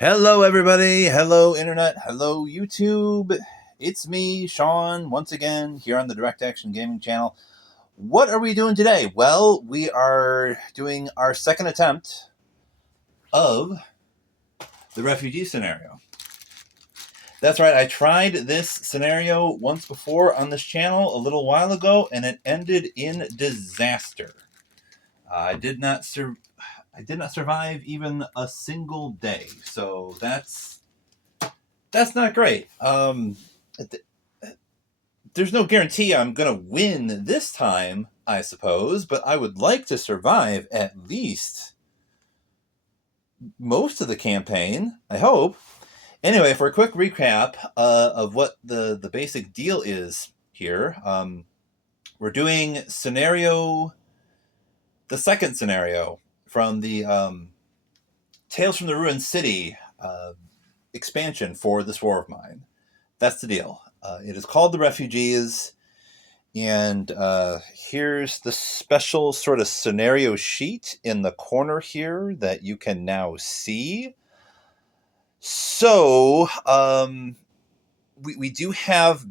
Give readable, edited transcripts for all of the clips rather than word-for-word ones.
Hello, everybody. Hello, Internet. Hello, YouTube. It's me, Sean, once again, here on the Direct Action Gaming channel. What are we doing today? Well, we are doing our second attempt of the refugee scenario. That's right, I tried this scenario once before on this channel a little while ago, and it ended in disaster. I did not survive even a single day, so that's not great. There's no guarantee I'm going to win this time, I suppose, but I would like to survive at least most of the campaign, I hope. Anyway, for a quick recap of what the basic deal is here, we're doing the second scenario from the Tales from the Ruined City expansion for this war of mine. That's the deal. It is called The Refugees, and here's the special sort of scenario sheet in the corner here that you can now see. So, we do have,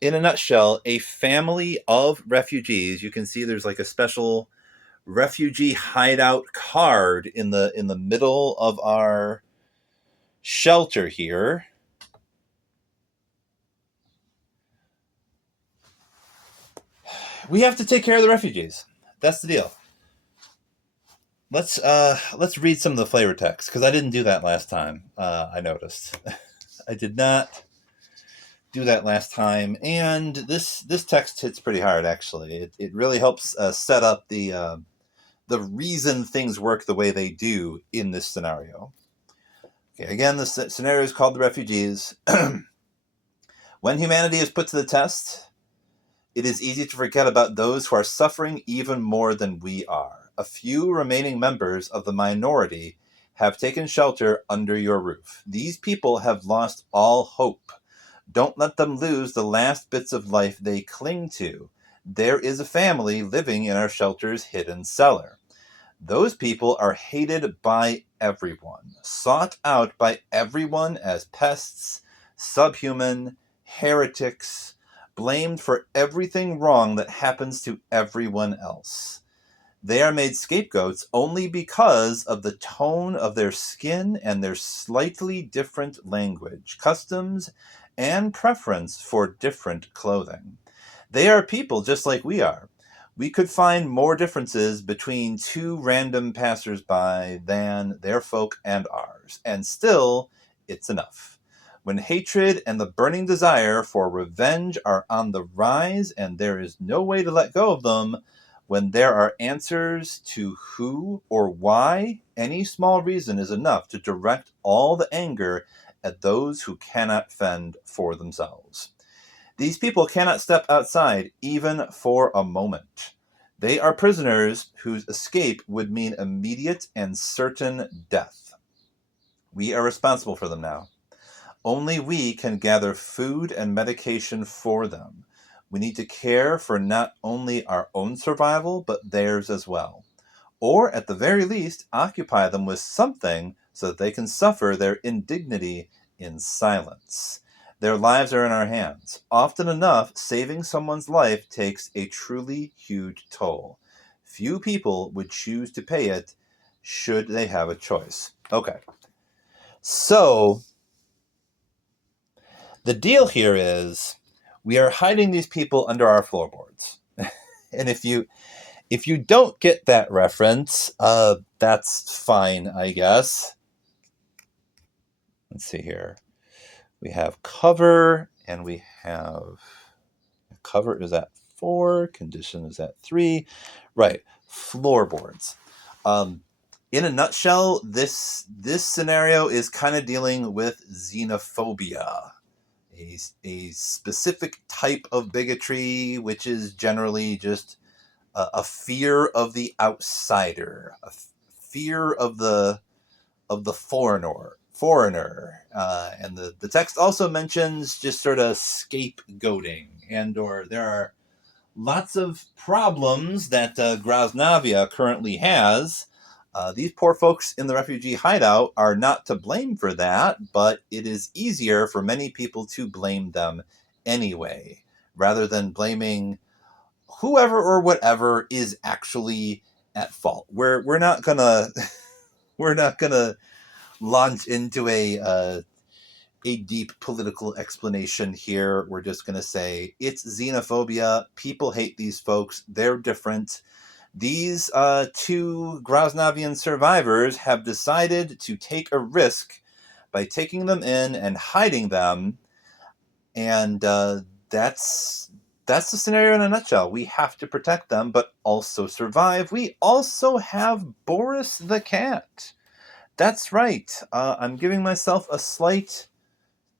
in a nutshell, a family of refugees. You can see there's like a special refugee hideout card in the middle of our shelter here. We have to take care of the refugees. That's the deal. Let's read some of the flavor text, because I didn't do that last time. I noticed. I did not do that last time, and this text hits pretty hard. Actually, it really helps set up the reason things work the way they do in this scenario. Okay, again, this scenario is called The Refugees. When humanity is put to the test, it is easy to forget about those who are suffering even more than we are. A few remaining members of the minority have taken shelter under your roof. These people have lost all hope. Don't let them lose the last bits of life they cling to. There is a family living in our shelter's hidden cellar. Those people are hated by everyone, sought out by everyone as pests, subhuman, heretics, blamed for everything wrong that happens to everyone else. They are made scapegoats only because of the tone of their skin and their slightly different language, customs, and preference for different clothing. They are people just like we are. We could find more differences between two random passers-by than their folk and ours, and still, it's enough. When hatred and the burning desire for revenge are on the rise and there is no way to let go of them, when there are answers to who or why, any small reason is enough to direct all the anger at those who cannot fend for themselves. These people cannot step outside even for a moment. They are prisoners whose escape would mean immediate and certain death. We are responsible for them now. Only we can gather food and medication for them. We need to care for not only our own survival, but theirs as well. Or, at the very least, occupy them with something so that they can suffer their indignity in silence. Their lives are in our hands. Often enough, saving someone's life takes a truly huge toll. Few people would choose to pay it should they have a choice. Okay. So, the deal here is we are hiding these people under our floorboards. And if you don't get that reference, that's fine, I guess. Let's see here. We have cover, and we have cover is at 4, condition is at 3. Right, floorboards. In a nutshell, this scenario is kind of dealing with xenophobia, a specific type of bigotry, which is generally just a fear of the outsider, a fear of the foreigner, and the text also mentions just sort of scapegoating, or there are lots of problems that Grasnavia currently has These poor folks in the refugee hideout are not to blame for that, but it is easier for many people to blame them anyway, rather than blaming whoever or whatever is actually at fault. We're not gonna we're not gonna launch into a deep political explanation here. We're just gonna say it's xenophobia. People hate these folks. They're different. These two Groznovian survivors have decided to take a risk by taking them in and hiding them, and that's the scenario in a nutshell. We have to protect them, but also survive. We also have Boris the cat. That's right. I'm giving myself a slight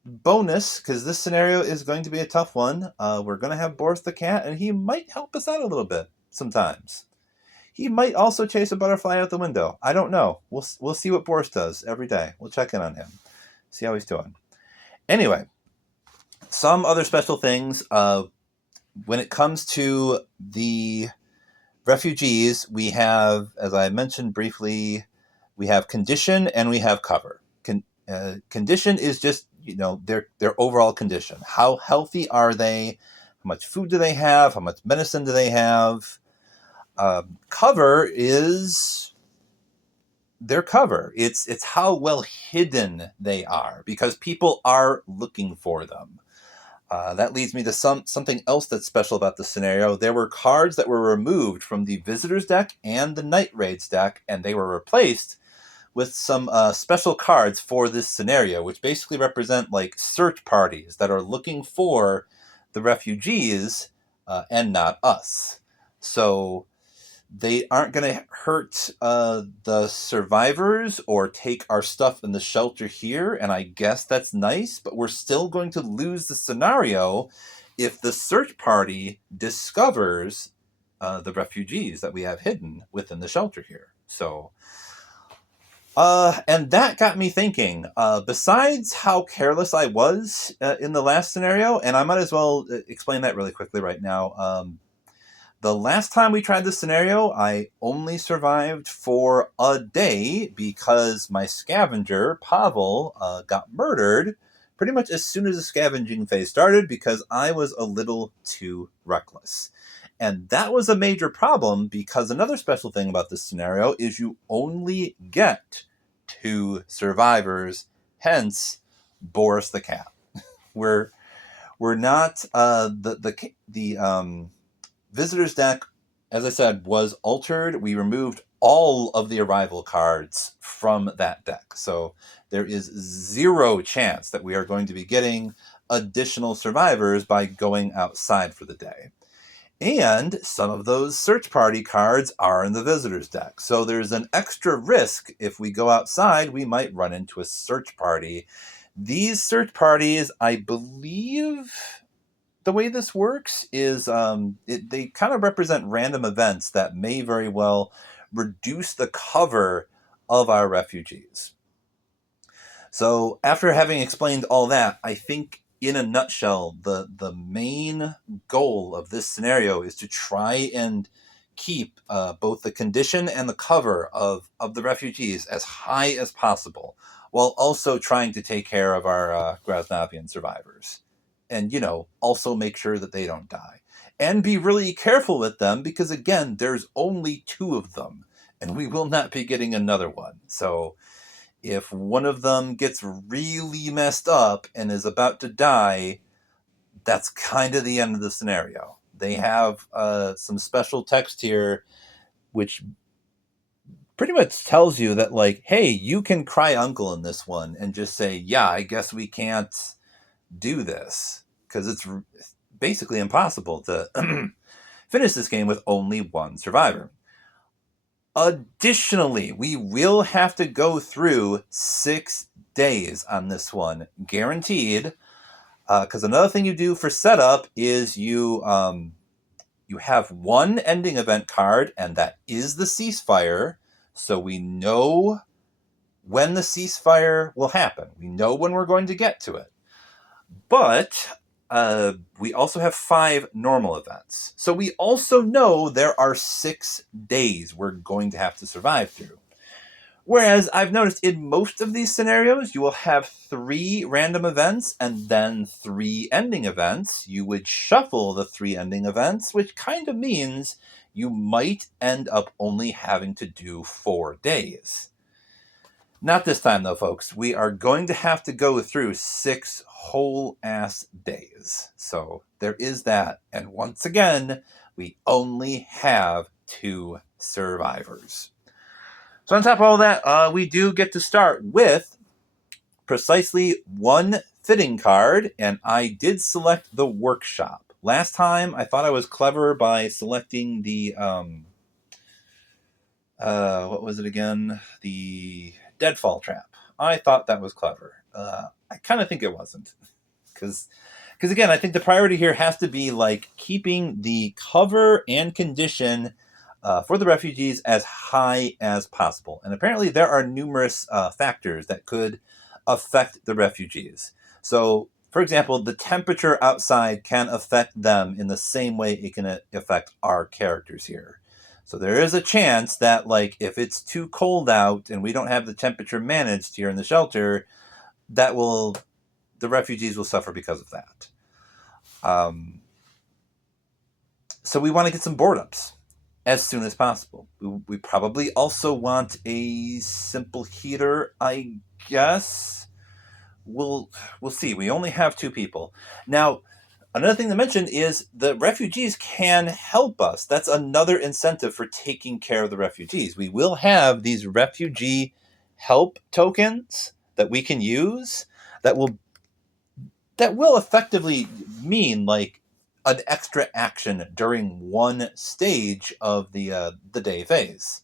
bonus because this scenario is going to be a tough one. We're going to have Boris the cat, and he might help us out a little bit sometimes. He might also chase a butterfly out the window. I don't know. We'll see what Boris does every day. We'll check in on him, see how he's doing. Anyway, some other special things. When it comes to the refugees, we have, as I mentioned briefly, we have condition and we have cover. Condition is just, their overall condition. How healthy are they? How much food do they have? How much medicine do they have? Cover is their cover. It's how well hidden they are, because people are looking for them. That leads me to something else that's special about the scenario. There were cards that were removed from the visitors deck and the night raids deck, and they were replaced with some special cards for this scenario, which basically represent like search parties that are looking for the refugees and not us. So they aren't going to hurt the survivors or take our stuff in the shelter here, and I guess that's nice, but we're still going to lose the scenario if the search party discovers the refugees that we have hidden within the shelter here. So, and that got me thinking, besides how careless I was in the last scenario, and I might as well explain that really quickly right now. The last time we tried this scenario, I only survived for a day because my scavenger, Pavel, got murdered pretty much as soon as the scavenging phase started because I was a little too reckless. And that was a major problem because another special thing about this scenario is you only get 2 survivors, hence Boris the cat. We're not the visitors deck, as I said, was altered. We removed all of the arrival cards from that deck. So there is 0 chance that we are going to be getting additional survivors by going outside for the day. And some of those search party cards are in the visitors deck. So there's an extra risk. If we go outside, we might run into a search party. These search parties, I believe, the way this works is they kind of represent random events that may very well reduce the cover of our refugees. So after having explained all that, I think in a nutshell, the main goal of this scenario is to try and keep both the condition and the cover of the refugees as high as possible, while also trying to take care of our Groznovian survivors. And, also make sure that they don't die. And be really careful with them because, again, there's only 2 of them. And we will not be getting another one. So if one of them gets really messed up and is about to die, that's kind of the end of the scenario. They have some special text here which pretty much tells you that, like, hey, you can cry uncle in this one and just say, yeah, I guess we can't do this because it's basically impossible to finish this game with only 1 survivor. Additionally, we will have to go through 6 days on this one, guaranteed, because another thing you do for setup is you have 1 ending event card, and that is the ceasefire, so we know when the ceasefire will happen. We know when we're going to get to it. But we also have 5 normal events. So we also know there are 6 days we're going to have to survive through. Whereas I've noticed in most of these scenarios, you will have 3 random events and then 3 ending events. You would shuffle the 3 ending events, which kind of means you might end up only having to do 4 days. Not this time, though, folks. We are going to have to go through 6 whole-ass days. So there is that. And once again, we only have 2 survivors. So on top of all that, we do get to start with precisely 1 fitting card, and I did select the workshop. Last time, I thought I was clever by selecting the, what was it again? The deadfall trap. I thought that was clever. I kind of think it wasn't. Because again, I think the priority here has to be like keeping the cover and condition for the refugees as high as possible. And apparently there are numerous factors that could affect the refugees. So, for example, the temperature outside can affect them in the same way it can affect our characters here. So there is a chance that, like, if it's too cold out and we don't have the temperature managed here in the shelter, the refugees will suffer because of that. So we want to get some board ups as soon as possible. We probably also want a simple heater, I guess. We'll see. We only have 2 people. Now, another thing to mention is the refugees can help us. That's another incentive for taking care of the refugees. We will have these refugee help tokens that we can use that will effectively mean like an extra action during one stage of the day phase.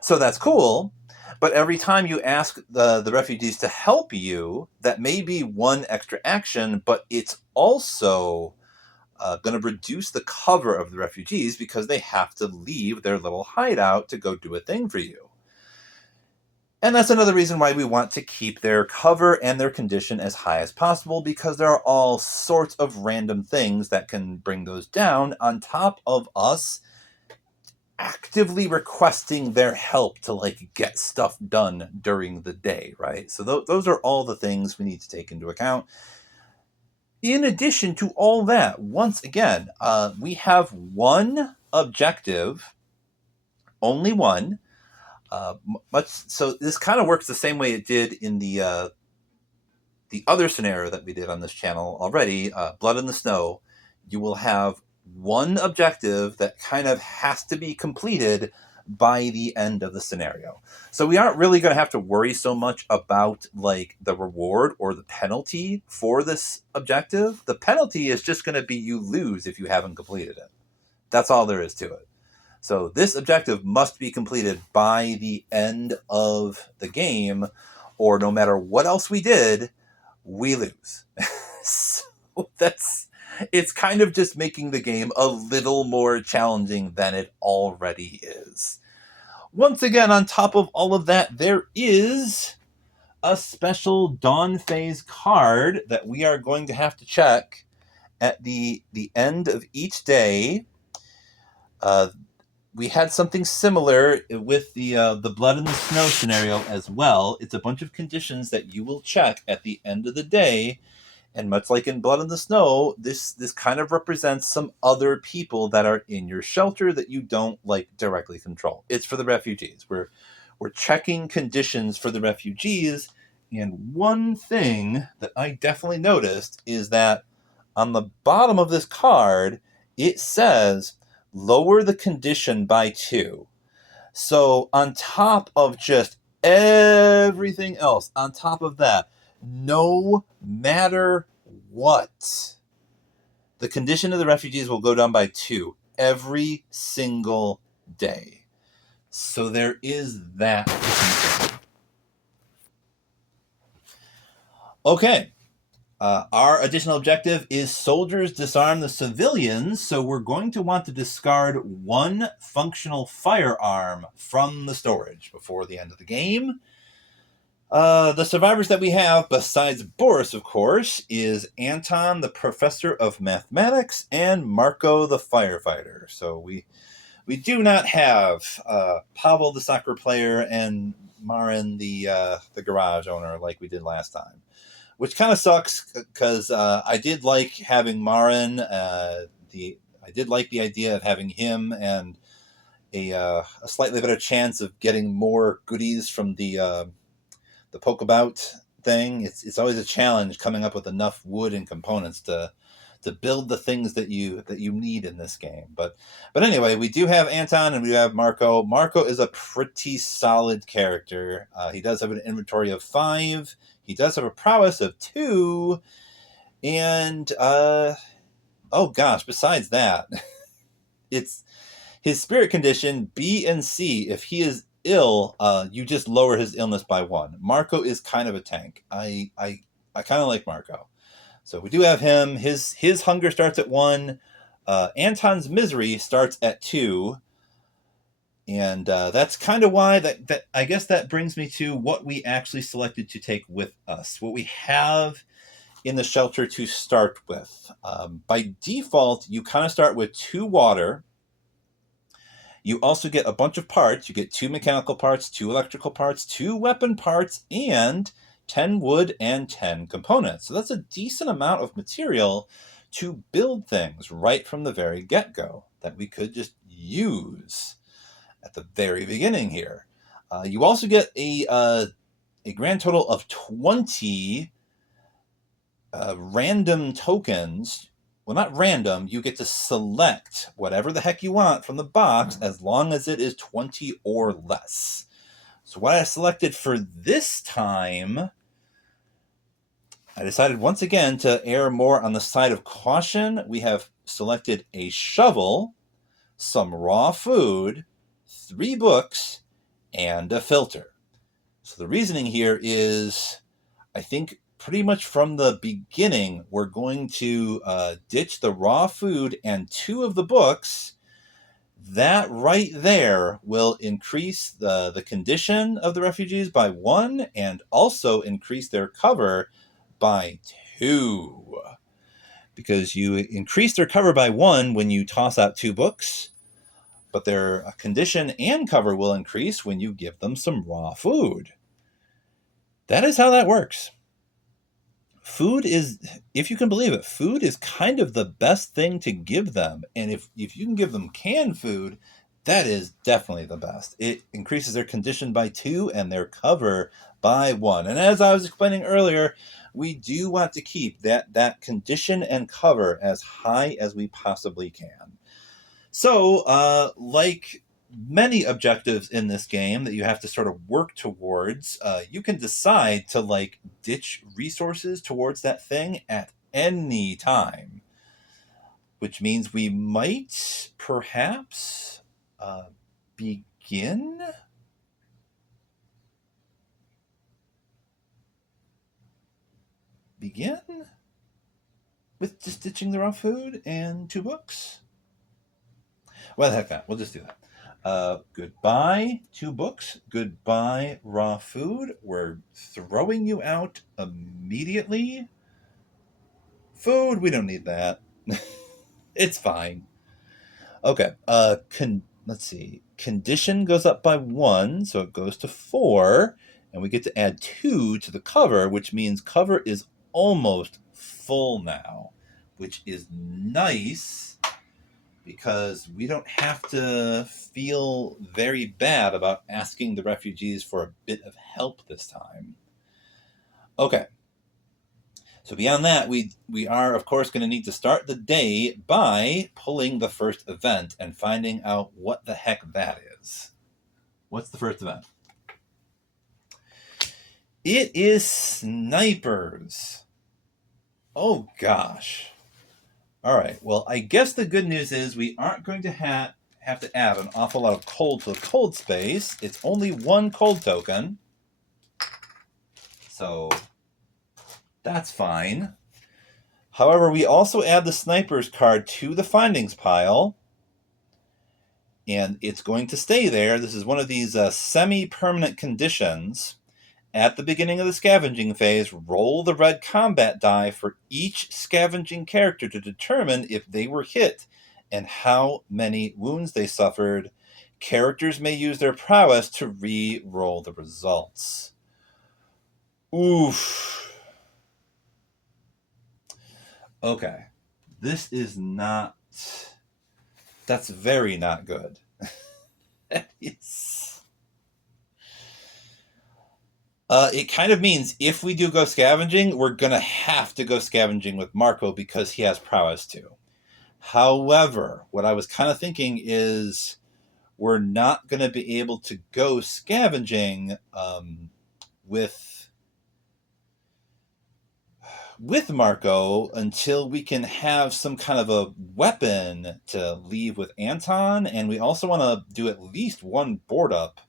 So that's cool. But every time you ask the refugees to help you, that may be one extra action, but it's also going to reduce the cover of the refugees because they have to leave their little hideout to go do a thing for you. And that's another reason why we want to keep their cover and their condition as high as possible, because there are all sorts of random things that can bring those down on top of us actively requesting their help to like get stuff done during the day, right? So those are all the things we need to take into account. In addition to all that, once again, we have 1 objective, only 1. So this kind of works the same way it did in the other scenario that we did on this channel already, Blood in the Snow. You will have 1 objective that kind of has to be completed by the end of the scenario. So we aren't really going to have to worry so much about like the reward or the penalty for this objective. The penalty is just going to be you lose if you haven't completed it. That's all there is to it. So this objective must be completed by the end of the game, or no matter what else we did, we lose. So it's kind of just making the game a little more challenging than it already is. Once again, on top of all of that, there is a special Dawn Phase card that we are going to have to check at the end of each day. We had something similar with the Blood in the Snow scenario as well. It's a bunch of conditions that you will check at the end of the day. And much like in Blood in the Snow, this kind of represents some other people that are in your shelter that you don't like directly control. It's for the refugees. We're checking conditions for the refugees. And one thing that I definitely noticed is that on the bottom of this card, it says lower the condition by 2. So on top of just everything else, on top of that, no matter what, the condition of the refugees will go down by 2 every single day. So there is that. Okay. Our additional objective is soldiers disarm the civilians, so we're going to want to discard 1 functional firearm from the storage before the end of the game. The survivors that we have, besides Boris, of course, is Anton, the professor of mathematics, and Marko, the firefighter. So we do not have Pavel, the soccer player, and Marin the garage owner like we did last time, which kind of sucks because I did like having Marin. I did like the idea of having him and a slightly better chance of getting more goodies from the pokeabout thing. It's always a challenge coming up with enough wood and components to build the things that you need in this game. But anyway, we do have Anton and we have Marko. Marko is a pretty solid character. He does have an inventory of 5. He does have a prowess of 2. And oh gosh, besides that, it's his spirit condition B and C. If he is ill, you just lower his illness by 1. Marko is kind of a tank. I kind of like Marko. So we do have him. His hunger starts at 1. Anton's misery starts at 2. And that's kind of why that I guess that brings me to what we actually selected to take with us. What we have in the shelter to start with. By default, you kind of start with 2 water. You also get a bunch of parts. You get 2 mechanical parts, 2 electrical parts, 2 weapon parts, and 10 wood and 10 components. So that's a decent amount of material to build things right from the very get-go that we could just use at the very beginning here. You also get a grand total of 20 random tokens. Well, not random. You get to select whatever the heck you want from the box as long as it is 20 or less. So what I selected for this time, I decided once again to err more on the side of caution. We have selected a shovel, some raw food, 3 books, and a filter. So the reasoning here is, I think pretty much from the beginning, we're going to ditch the raw food and 2 of the books. That right there will increase the condition of the refugees by 1 and also increase their cover by 2. Because you increase their cover by 1 when you toss out 2 books, but their condition and cover will increase when you give them some raw food. That is how that works. Food is, if you can believe it, food is kind of the best thing to give them. And if you can give them canned food, that is definitely the best. It increases their condition by 2 and their cover by 1. And as I was explaining earlier, we do want to keep that condition and cover as high as we possibly can. So, like many objectives in this game that you have to sort of work towards, you can decide to ditch resources towards that thing at any time, which means we might perhaps begin with just ditching the raw food and 2 books. Well, the heck not. We'll just do that. Goodbye, 2 books. Goodbye, raw food. We're throwing you out immediately. Food, we don't need that. It's fine. Okay. Let's see. Condition goes up by 1, so it goes to 4, and we get to add 2 to the cover, which means cover is almost full now, which is nice, because we don't have to feel very bad about asking the refugees for a bit of help this time. Okay. So beyond that, we are, of course, going to need to start the day by pulling the first event and finding out what the heck that is. What's the first event? It is snipers. Oh, gosh. All right, well, I guess the good news is we aren't going to have to add an awful lot of cold to the cold space. It's only 1 cold token. So that's fine. However, we also add the snipers card to the findings pile, and it's going to stay there. This is one of these semi-permanent conditions. At the beginning of the scavenging phase, roll the red combat die for each scavenging character to determine if they were hit and how many wounds they suffered. Characters may use their prowess to re-roll the results. Oof. Okay. This is not... That's very not good. Yes. It kind of means if we do go scavenging, we're going to have to go scavenging with Marko because he has prowess too. However, what I was kind of thinking is we're not going to be able to go scavenging with Marko until we can have some kind of a weapon to leave with Anton, and we also want to do at least one board up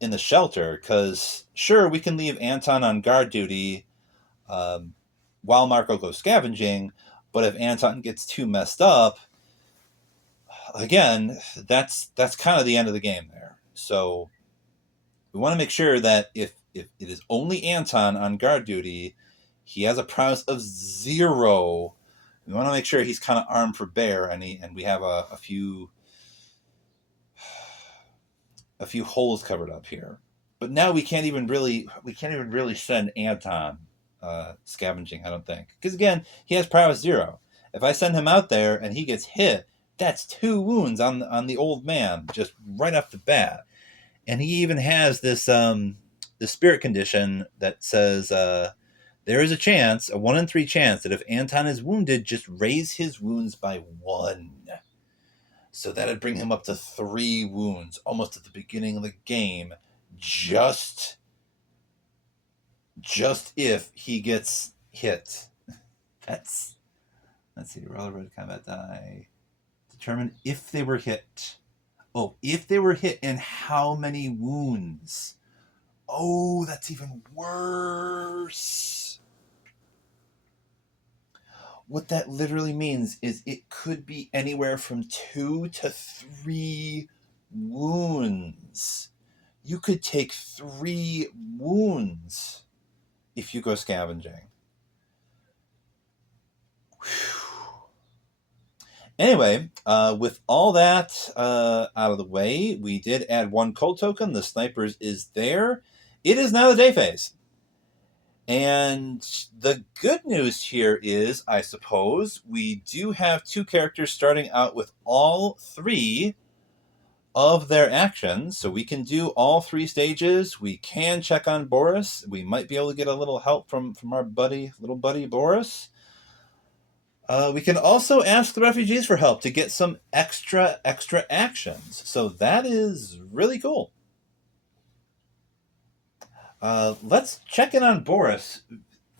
in the shelter, because sure, we can leave Anton on guard duty while Marko goes scavenging, but if Anton gets too messed up, again, that's kind of the end of the game there. So we want to make sure that if it is only Anton on guard duty, he has a prowess of 0. We want to make sure he's kind of armed for bear, and we have a few holes covered up here. But now we can't even really send Anton scavenging, I don't think, because again, he has prowess 0. If I send him out there and he gets hit, that's 2 wounds on the old man just right off the bat. And he even has this the spirit condition that says there is a chance, a 1 in 3 chance, that if Anton is wounded, just raise his wounds by 1. So that'd bring him up to 3 wounds, almost at the beginning of the game, just if he gets hit. Let's see, roll a red combat die. Determine if they were hit. Oh, if they were hit and how many wounds. Oh, that's even worse. What that literally means is it could be anywhere from 2 to 3 wounds. You could take 3 wounds if you go scavenging. Whew. Anyway, with all that out of the way, we did add 1 cold token. The snipers is there. It is now the day phase. And the good news here is, I suppose, we do have 2 characters starting out with all 3 of their actions. So we can do all 3 stages. We can check on Boris. We might be able to get a little help from our little buddy Boris. We can also ask the refugees for help to get some extra actions. So that is really cool. Let's check in on Boris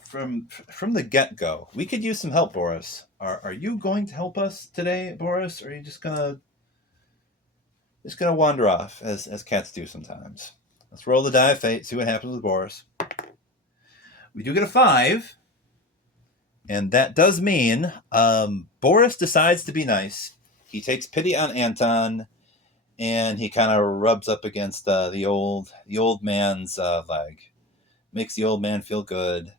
from the get-go. We could use some help, Boris. Are you going to help us today, Boris, or are you just gonna wander off as cats do sometimes? Let's roll the die of fate, see what happens with Boris. We do get a 5, and that does mean Boris decides to be nice. He takes pity on Anton, and he kind of rubs up against the old man's leg. Makes the old man feel good.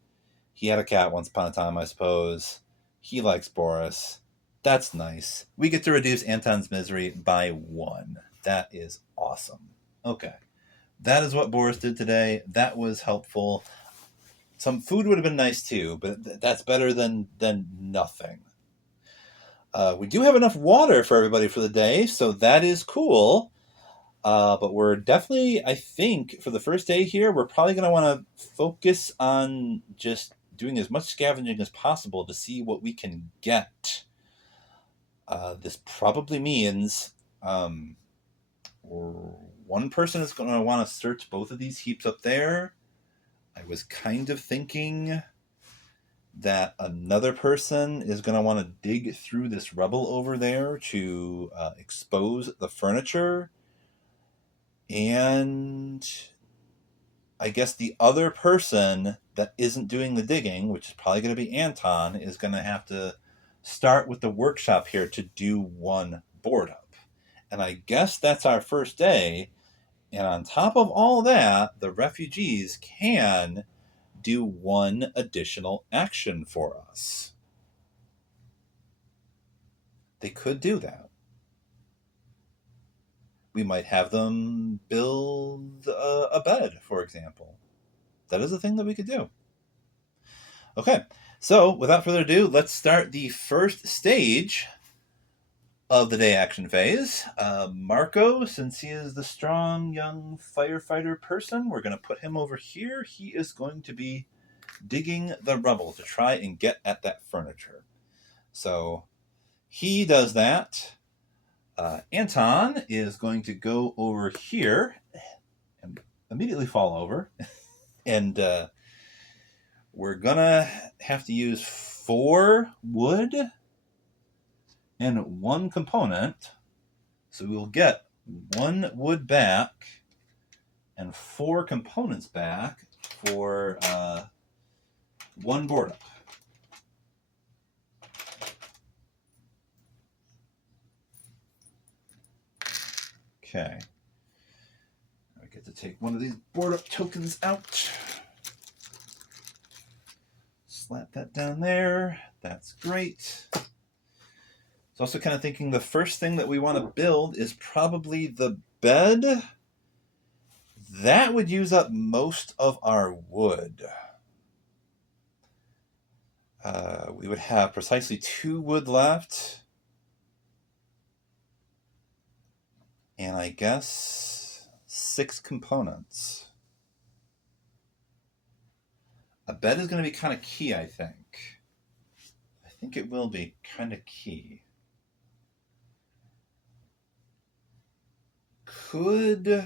He had a cat once upon a time, I suppose. He likes Boris. That's nice. We get to reduce Anton's misery by 1. That is awesome. Okay. That is what Boris did today. That was helpful. Some food would have been nice too, but that's better than nothing. We do have enough water for everybody for the day, so that is cool. But we're definitely, I think, for the first day here, we're probably going to want to focus on just doing as much scavenging as possible to see what we can get. This probably means one person is going to want to search both of these heaps up there. I was kind of thinking that another person is going to want to dig through this rubble over there to expose the furniture. And I guess the other person that isn't doing the digging, which is probably going to be Anton, is going to have to start with the workshop here to do 1 board up. And I guess that's our first day. And on top of all that, the refugees can do 1 additional action for us. They could do that. we might have them build a bed, for example. That is a thing that we could do. Okay, so without further ado, let's start the first stage of the day action phase. Marko, since he is the strong young firefighter person, we're going to put him over here. He is going to be digging the rubble to try and get at that furniture. So he does that. Anton is going to go over here and immediately fall over. And we're going to have to use 4 wood and 1 component. So we'll get 1 wood back and 4 components back for 1 board up. Okay. I get to take one of these board up tokens out. Slap that down there. That's great. It's also kind of thinking the first thing that we want to build is probably the bed. That would use up most of our wood. We would have precisely 2 wood left. And I guess 6 components. A bed is going to be kind of key, I think. I think it will be kind of key. Could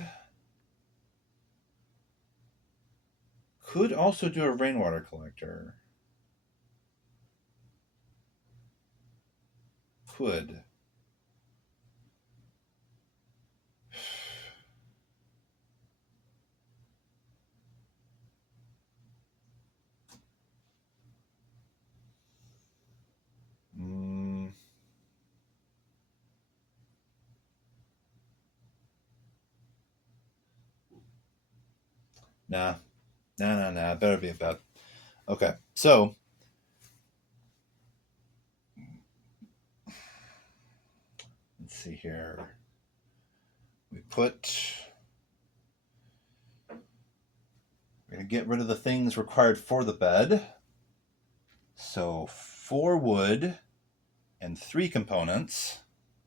also do a rainwater collector. Could. Nah. Better be a bed. Okay, so let's see here. We're going to get rid of the things required for the bed. So 4 wood and 3 components.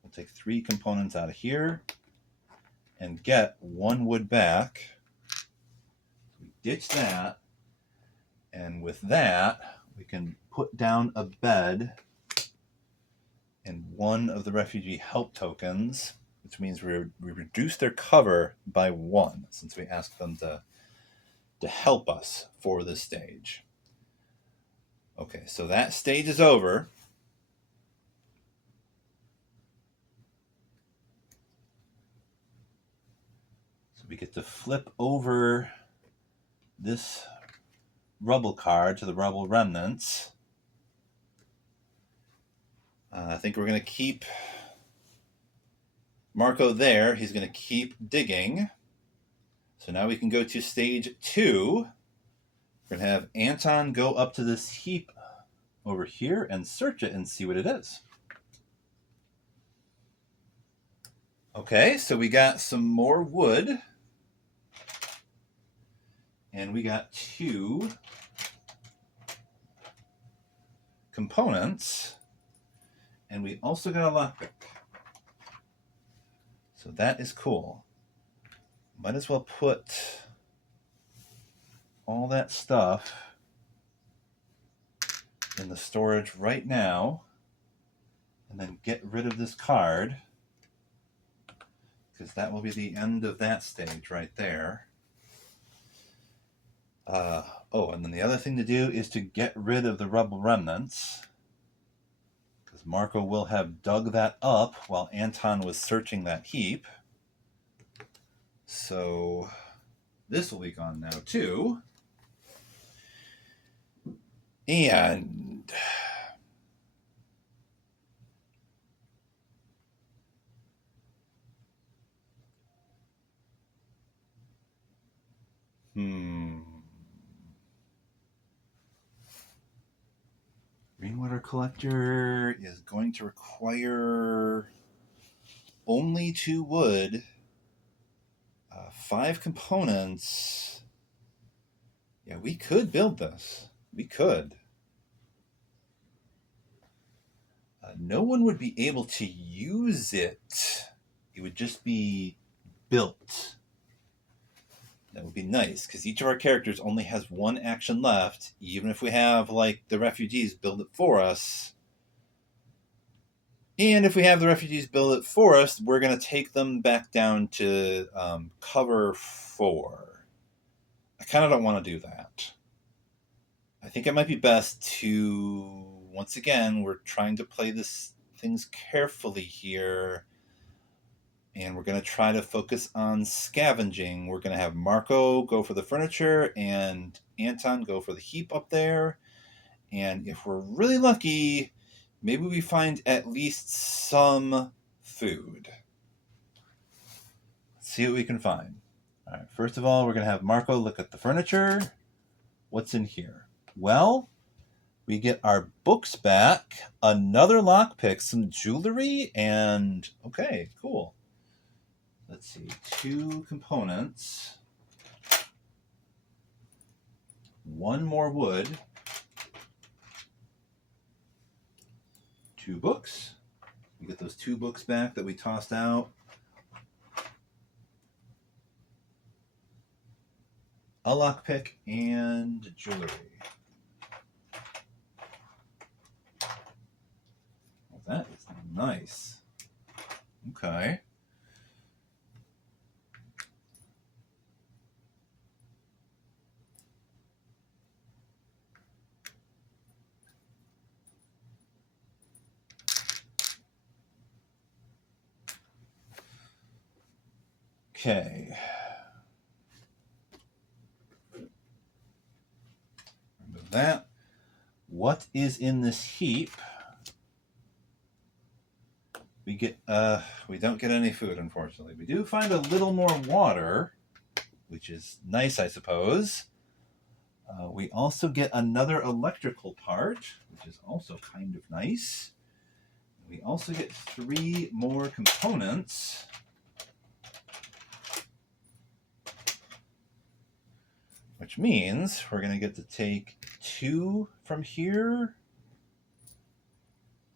We'll take 3 components out of here and get 1 wood back. We ditch that. And with that, we can put down a bed and 1 of the refugee help tokens, which means we reduce their cover by 1 since we asked them to help us for this stage. Okay, so that stage is over. So we get to flip over this rubble card to the rubble remnants. I think we're going to keep Marko there. He's going to keep digging. So now we can go to stage 2. We're going to have Anton go up to this heap over here and search it and see what it is. Okay, so we got some more wood. And we got 2 components. And we also got a lockpick. So that is cool. Might as well put all that stuff in the storage right now and then get rid of this card because that will be the end of that stage right there. And then the other thing to do is to get rid of the rubble remnants because Marko will have dug that up while Anton was searching that heap. So this will be gone now too. And rainwater collector is going to require only 2 wood 5 components. Yeah, we could build this. We could. No one would be able to use it. It would just be built. That would be nice, because each of our characters only has 1 action left. Even if we have, like, the refugees build it for us. And if we have the refugees build it for us, we're going to take them back down to cover 4. I kind of don't want to do that. I think it might be best to, once again, we're trying to play things carefully here. And we're going to try to focus on scavenging. We're going to have Marko go for the furniture and Anton go for the heap up there. And if we're really lucky, maybe we find at least some food. Let's see what we can find. All right, first of all, we're going to have Marko look at the furniture. What's in here? Well, we get our books back, another lockpick, some jewelry, and okay, cool. Let's see, 2 components, 1 more wood, 2 books. We get those 2 books back that we tossed out. A lockpick and jewelry. Well, that is nice. Okay. Okay. Remove that. What is in this heap? We don't get any food, unfortunately. We do find a little more water, which is nice, I suppose. We also get another electrical part, which is also kind of nice. We also get 3 more components. Which means we're going to get to take 2 from here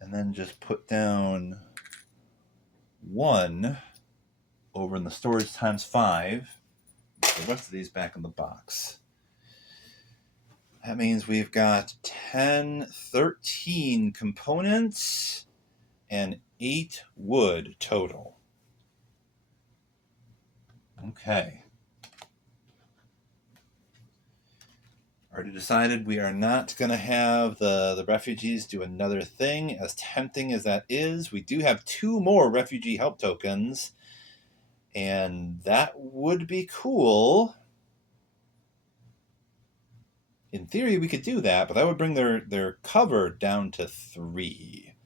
and then just put down 1 over in the storage times 5. The rest of these back in the box. That means we've got 13 components and 8 wood total. Okay. Already decided we are not going to have the refugees do another thing. As tempting as that is, we do have 2 more refugee help tokens. And that would be cool. In theory, we could do that, but that would bring their cover down to 3.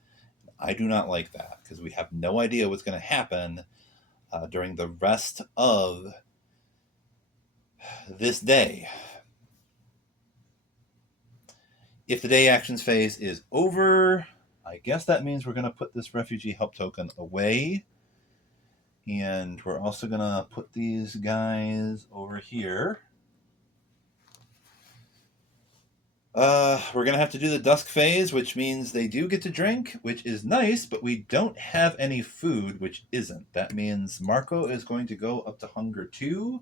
I do not like that, because we have no idea what's going to happen during the rest of this day. If the day actions phase is over, I guess that means we're going to put this refugee help token away. And we're also going to put these guys over here. We're going to have to do the dusk phase, which means they do get to drink, which is nice, but we don't have any food, which isn't. That means Marko is going to go up to hunger 2,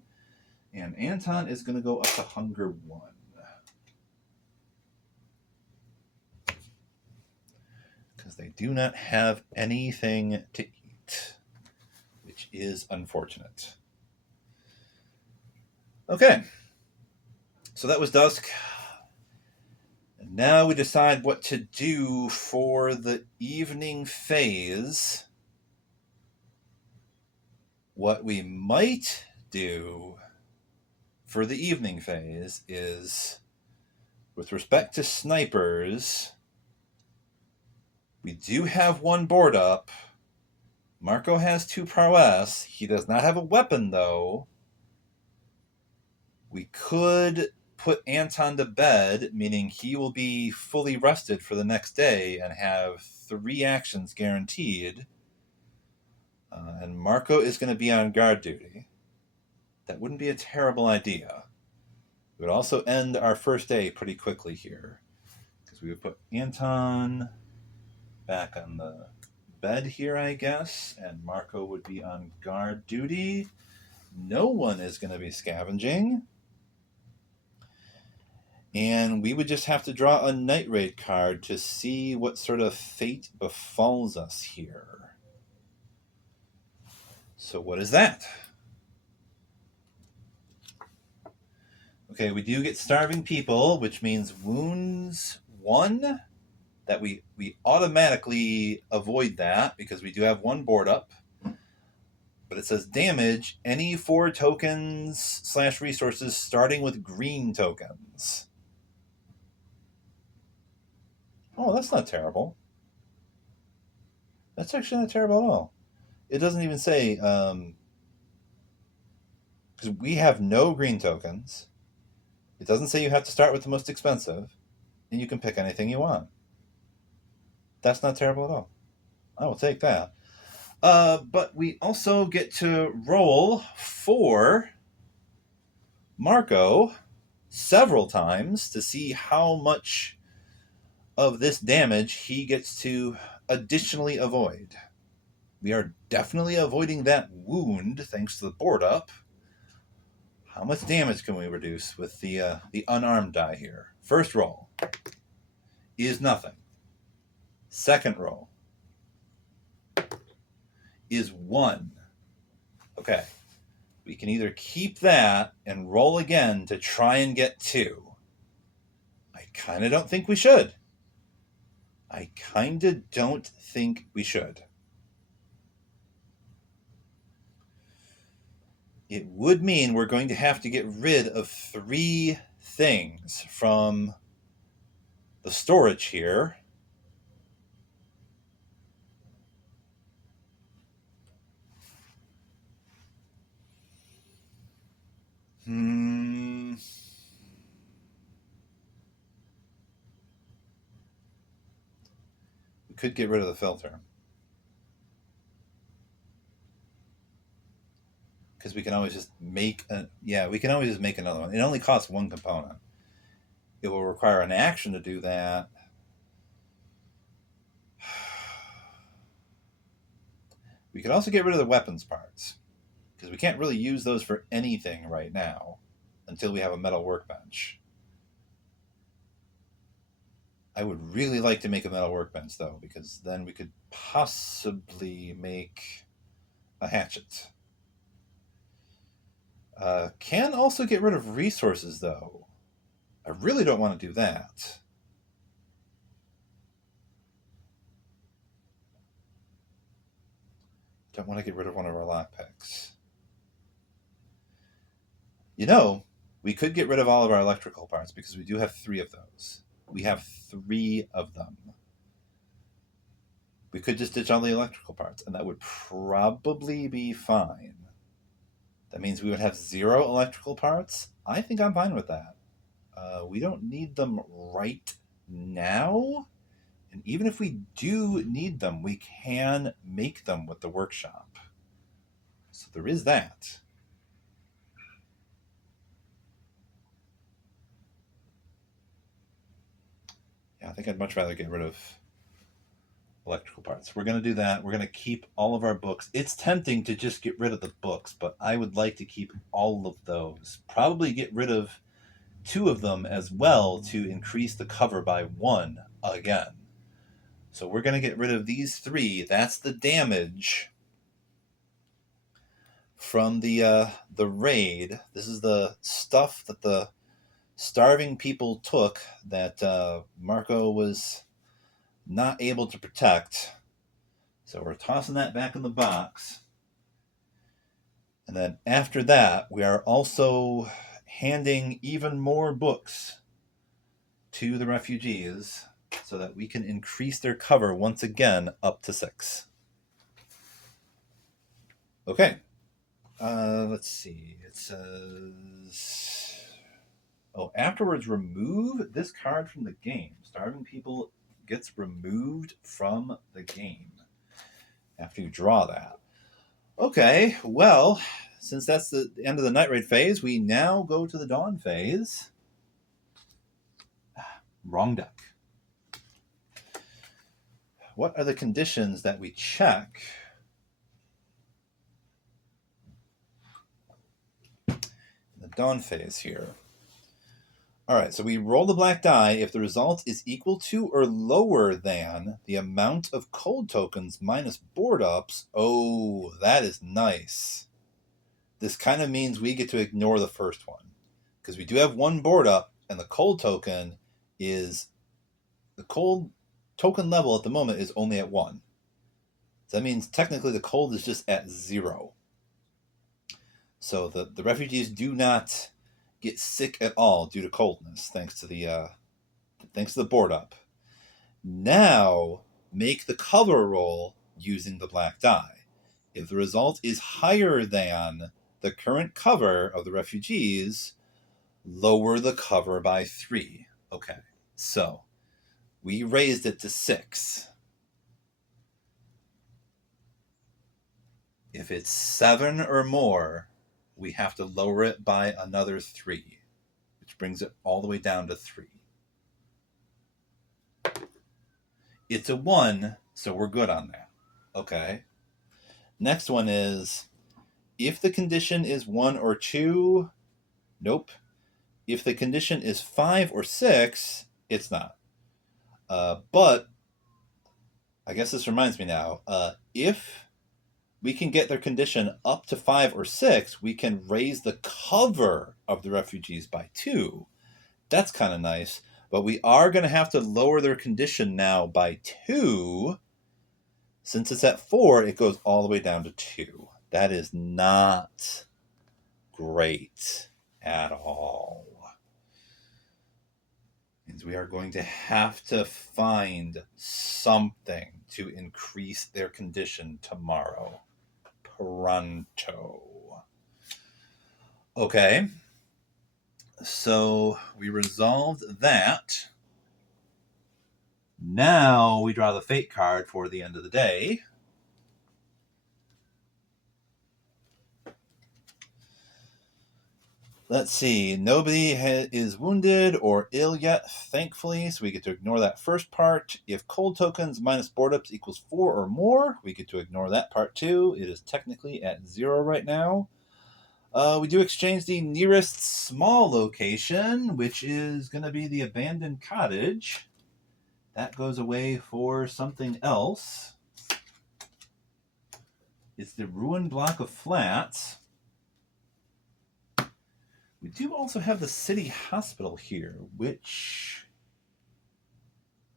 and Anton is going to go up to hunger 1. Because they do not have anything to eat, which is unfortunate. Okay, so that was dusk. And now we decide what to do for the evening phase. What we might do for the evening phase is, with respect to snipers, we do have 1 board up. Marko has 2 prowess. He does not have a weapon, though. We could put Anton to bed, meaning he will be fully rested for the next day and have 3 actions guaranteed. And Marko is going to be on guard duty. That wouldn't be a terrible idea. It would also end our first day pretty quickly here, because we would put Anton back on the bed here, I guess, and Marko would be on guard duty. No one is going to be scavenging. And we would just have to draw a night raid card to see what sort of fate befalls us here. So what is that? Okay, we do get starving people, which means wounds 1. That we automatically avoid that because we do have 1 board up. But it says damage any 4 tokens / resources starting with green tokens. Oh, that's not terrible. That's actually not terrible at all. It doesn't even say, because we have no green tokens. It doesn't say you have to start with the most expensive, and you can pick anything you want. That's not terrible at all. I will take that. But we also get to roll for Marko several times to see how much of this damage he gets to additionally avoid. We are definitely avoiding that wound thanks to the board up. How much damage can we reduce with the unarmed die here? First roll is nothing. Second roll is 1. Okay. We can either keep that and roll again to try and get 2. I kind of don't think we should. It would mean we're going to have to get rid of 3 things from the storage here. We could get rid of the filter. Because we can always just make another one. It only costs 1 component. It will require an action to do that. We could also get rid of the weapons parts, because we can't really use those for anything right now until we have a metal workbench. I would really like to make a metal workbench, though, because then we could possibly make a hatchet. Can also get rid of resources, though. I really don't want to do that. Don't want to get rid of one of our lockpicks. We could get rid of all of our electrical parts because we do have 3 of those. We have 3 of them. We could just ditch all the electrical parts, and that would probably be fine. That means we would have 0 electrical parts. I think I'm fine with that. We don't need them right now. And even if we do need them, we can make them with the workshop. So there is that. Yeah, I think I'd much rather get rid of electrical parts. We're going to do that. We're going to keep all of our books. It's tempting to just get rid of the books, but I would like to keep all of those. Probably get rid of 2 of them as well to increase the cover by 1 again. So we're going to get rid of these 3. That's the damage from the raid. This is the stuff that the starving people took that Marko was not able to protect. So we're tossing that back in the box. And then after that, we are also handing even more books to the refugees so that we can increase their cover once again up to 6. Okay. Let's see. It says... afterwards remove this card from the game. Starving people gets removed from the game after you draw that. Okay, well, since that's the end of the night raid phase, we now go to the dawn phase. Wrong deck. What are the conditions that we check? The dawn phase here. All right, so we roll the black die if the result is equal to or lower than the amount of cold tokens minus board ups. Oh, that is nice. This kind of means we get to ignore the first one because we do have one board up, and the cold token is the cold token level at the moment is only at 1. So that means technically the cold is just at 0. So the refugees do not get sick at all due to coldness, thanks to the board up. Now make the cover roll using the black die. If the result is higher than the current cover of the refugees, lower the cover by 3. Okay, so we raised it to 6. If it's 7 or more, we have to lower it by another 3, which brings it all the way down to 3. It's a 1, so we're good on that. Okay. Next one is, if the condition is 1 or 2, nope. If the condition is 5 or 6, it's not. But I guess this reminds me now. If we can get their condition up to 5 or 6, we can raise the cover of the refugees by 2. That's kind of nice. But we are going to have to lower their condition now by 2. Since it's at 4, it goes all the way down to 2. That is not great at all. Means we are going to have to find something to increase their condition tomorrow. Pronto. Okay. So we resolved that. Now we draw the fate card for the end of the day. Let's see. Nobody is wounded or ill yet, thankfully, so we get to ignore that first part. If cold tokens minus board ups equals 4 or more, we get to ignore that part too. It is technically at 0 right now. We do exchange the nearest small location, which is going to be the abandoned cottage. That goes away for something else. It's the ruined block of flats. We do also have the city hospital here, which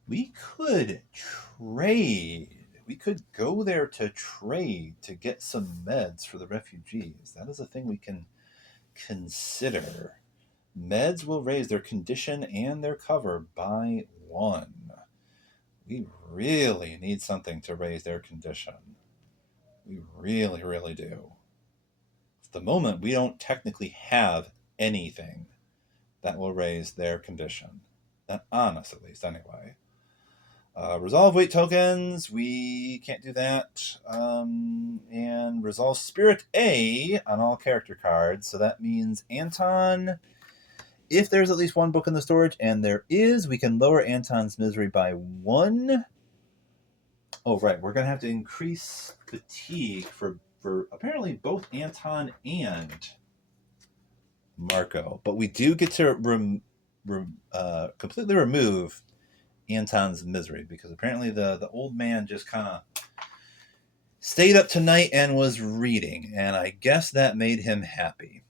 we could trade. We could go there to trade to get some meds for the refugees. That is a thing we can consider. Meds will raise their condition and their cover by 1. We really need something to raise their condition. We really, really do. At the moment, we don't technically have anything that will raise their condition. On us, at least, anyway. Resolve weight tokens, we can't do that. And resolve spirit A on all character cards. So that means Anton, if there's at least one book in the storage, and there is, we can lower Anton's misery by 1. Oh, right. We're going to have to increase fatigue for apparently both Anton and Marko. But we do get to completely remove Anton's misery, because apparently the old man just kind of stayed up tonight and was reading, and I guess that made him happy.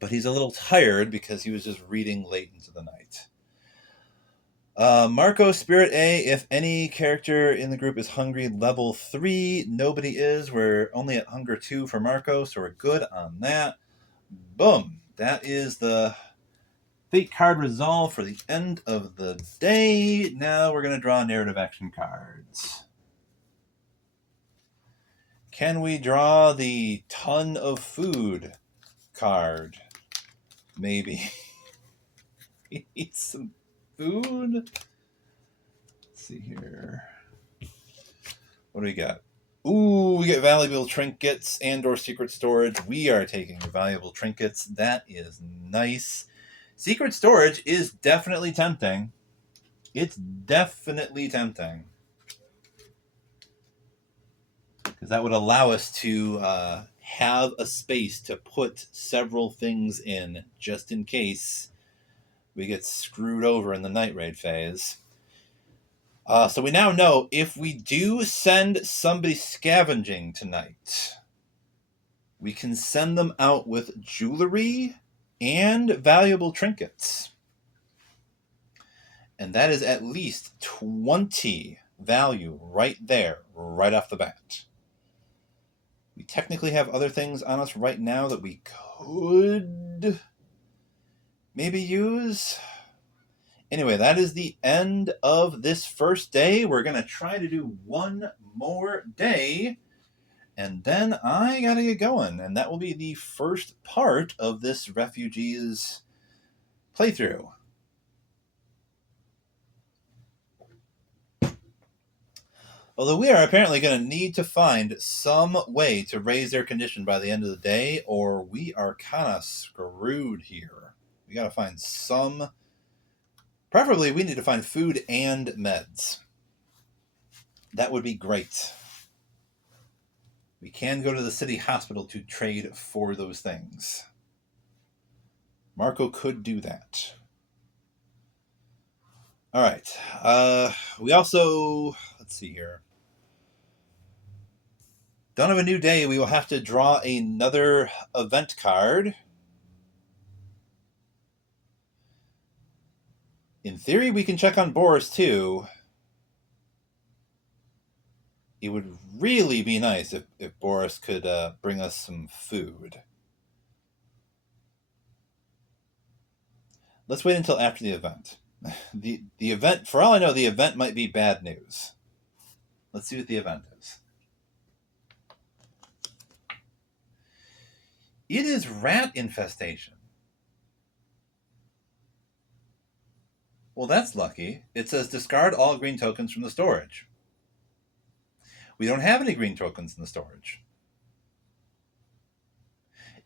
But he's a little tired because he was just reading late into the night. Marko, Spirit A, if any character in the group is hungry, level 3. Nobody is. We're only at hunger 2 for Marko, so we're good on that. Boom. That is the fate card resolve for the end of the day. Now we're going to draw narrative action cards. Can we draw the ton of food card? Maybe. We need some food. Let's see here. What do we got? Ooh, we get valuable trinkets and or secret storage. We are taking valuable trinkets. That is nice. Secret storage is definitely tempting. It's definitely tempting. Because that would allow us to have a space to put several things in just in case we get screwed over in the night raid phase. So we now know if we do send somebody scavenging tonight, we can send them out with jewelry and valuable trinkets. And that is at least 20 value right there, right off the bat. We technically have other things on us right now that we could maybe use. Anyway, that is the end of this first day. We're going to try to do one more day, and then I got to get going. And that will be the first part of this Refugees playthrough. Although we are apparently going to need to find some way to raise their condition by the end of the day, or we are kind of screwed here. We got to find some... Preferably, we need to find food and meds. That would be great. We can go to the city hospital to trade for those things. Marko could do that. All right. We also... Let's see here. Dawn of a new day, we will have to draw another event card. In theory, we can check on Boris, too. It would really be nice if Boris could bring us some food. Let's wait until after the event. The event, for all I know, the event might be bad news. Let's see what the event is. It is rat infestation. Well, that's lucky. It says discard all green tokens from the storage. We don't have any green tokens in the storage.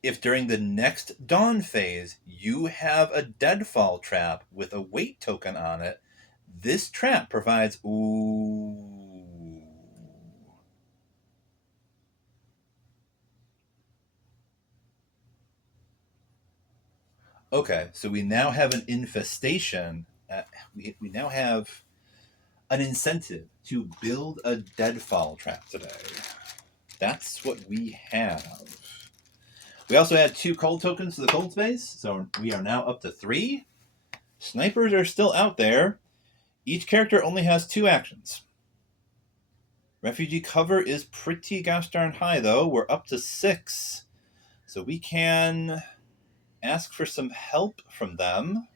If during the next dawn phase you have a deadfall trap with a weight token on it, this trap provides... Ooh. Okay, so we now have an infestation. We now have an incentive to build a deadfall trap today. That's what we have. We also had 2 cold tokens to the cold space, so we are now up to 3. Snipers are still out there. Each character only has 2 actions. Refugee cover is pretty gosh darn high, though. We're up to 6. So we can ask for some help from them.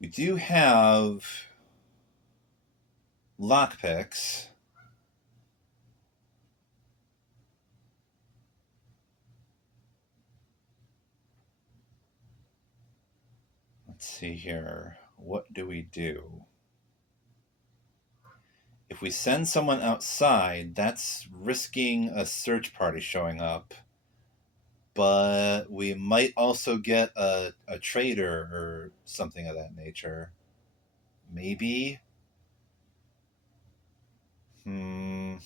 We do have lockpicks. Let's see here. What do we do? If we send someone outside, that's risking a search party showing up. But we might also get a trader or something of that nature. Maybe. We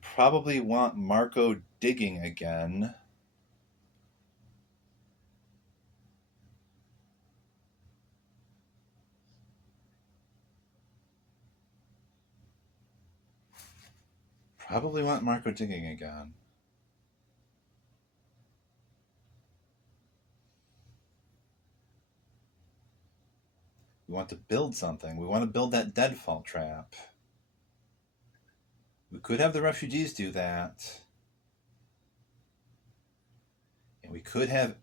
probably want Marko digging again. Probably want Marko digging again. We want to build something. We want to build that deadfall trap. We could have the refugees do that. And we could have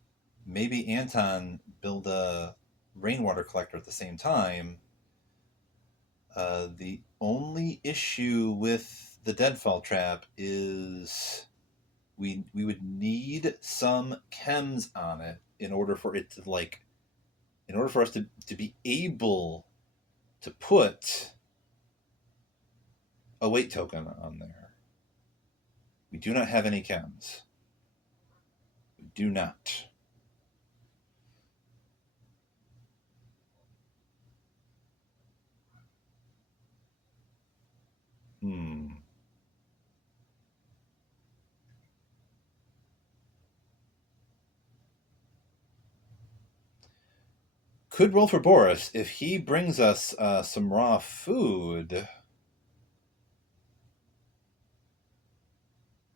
maybe Anton build a rainwater collector at the same time. The only issue with the deadfall trap is we would need some chems on it in order for it to in order for us to be able to put a weight token on there. We do not have any chems. We do not. Could roll for Boris. If he brings us some raw food,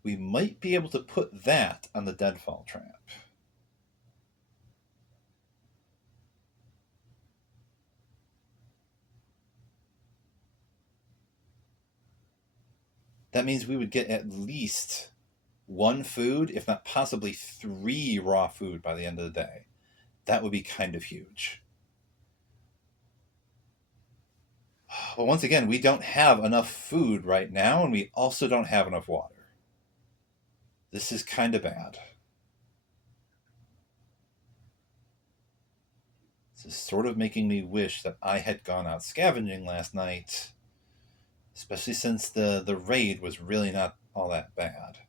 we might be able to put that on the deadfall trap. That means we would get at least one food, if not possibly 3 raw food by the end of the day. That would be kind of huge. But once again, we don't have enough food right now, and we also don't have enough water. This is kind of bad. This is sort of making me wish that I had gone out scavenging last night, especially since the raid was really not all that bad.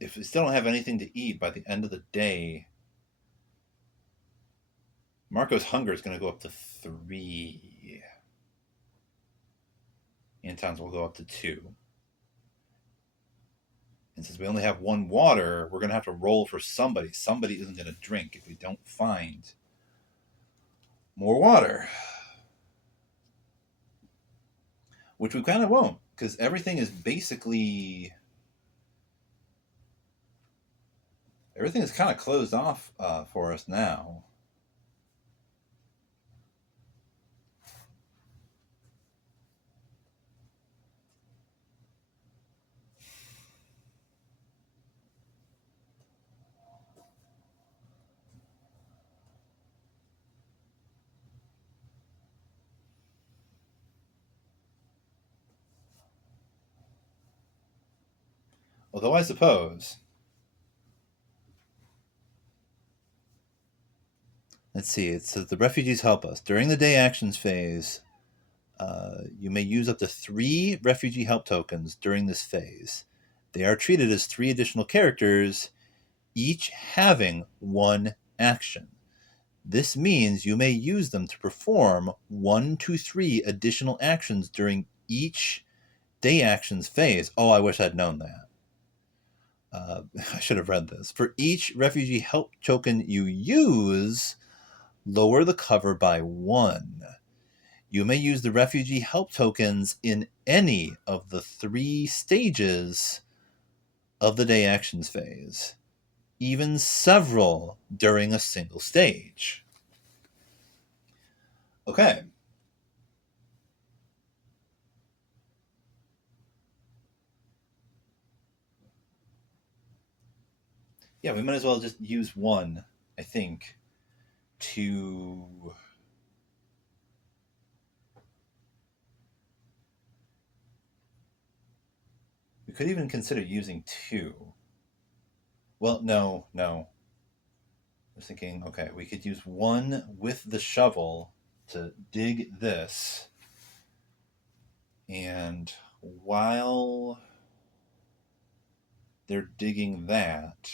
If we still don't have anything to eat by the end of the day, Marko's hunger is going to go up to 3. Anton's will go up to 2. And since we only have 1 water, we're going to have to roll for somebody. Somebody isn't going to drink if we don't find more water. Which we kind of won't, because everything is basically... Everything is kind of closed off for us now. Although I suppose... Let's see, it says the refugees help us. During the day actions phase, you may use up to 3 refugee help tokens during this phase. They are treated as 3 additional characters, each having 1 action. This means you may use them to perform 1 to 3 additional actions during each day actions phase. Oh, I wish I'd known that. I should have read this. For each refugee help token you use, lower the cover by 1. You may use the refugee help tokens in any of the 3 stages of the day actions phase, even several during a single stage. Okay. Yeah, we might as well just use 1, I think, to... We could even consider using 2. Well, no. I was thinking, okay, we could use 1 with the shovel to dig this. And while they're digging that...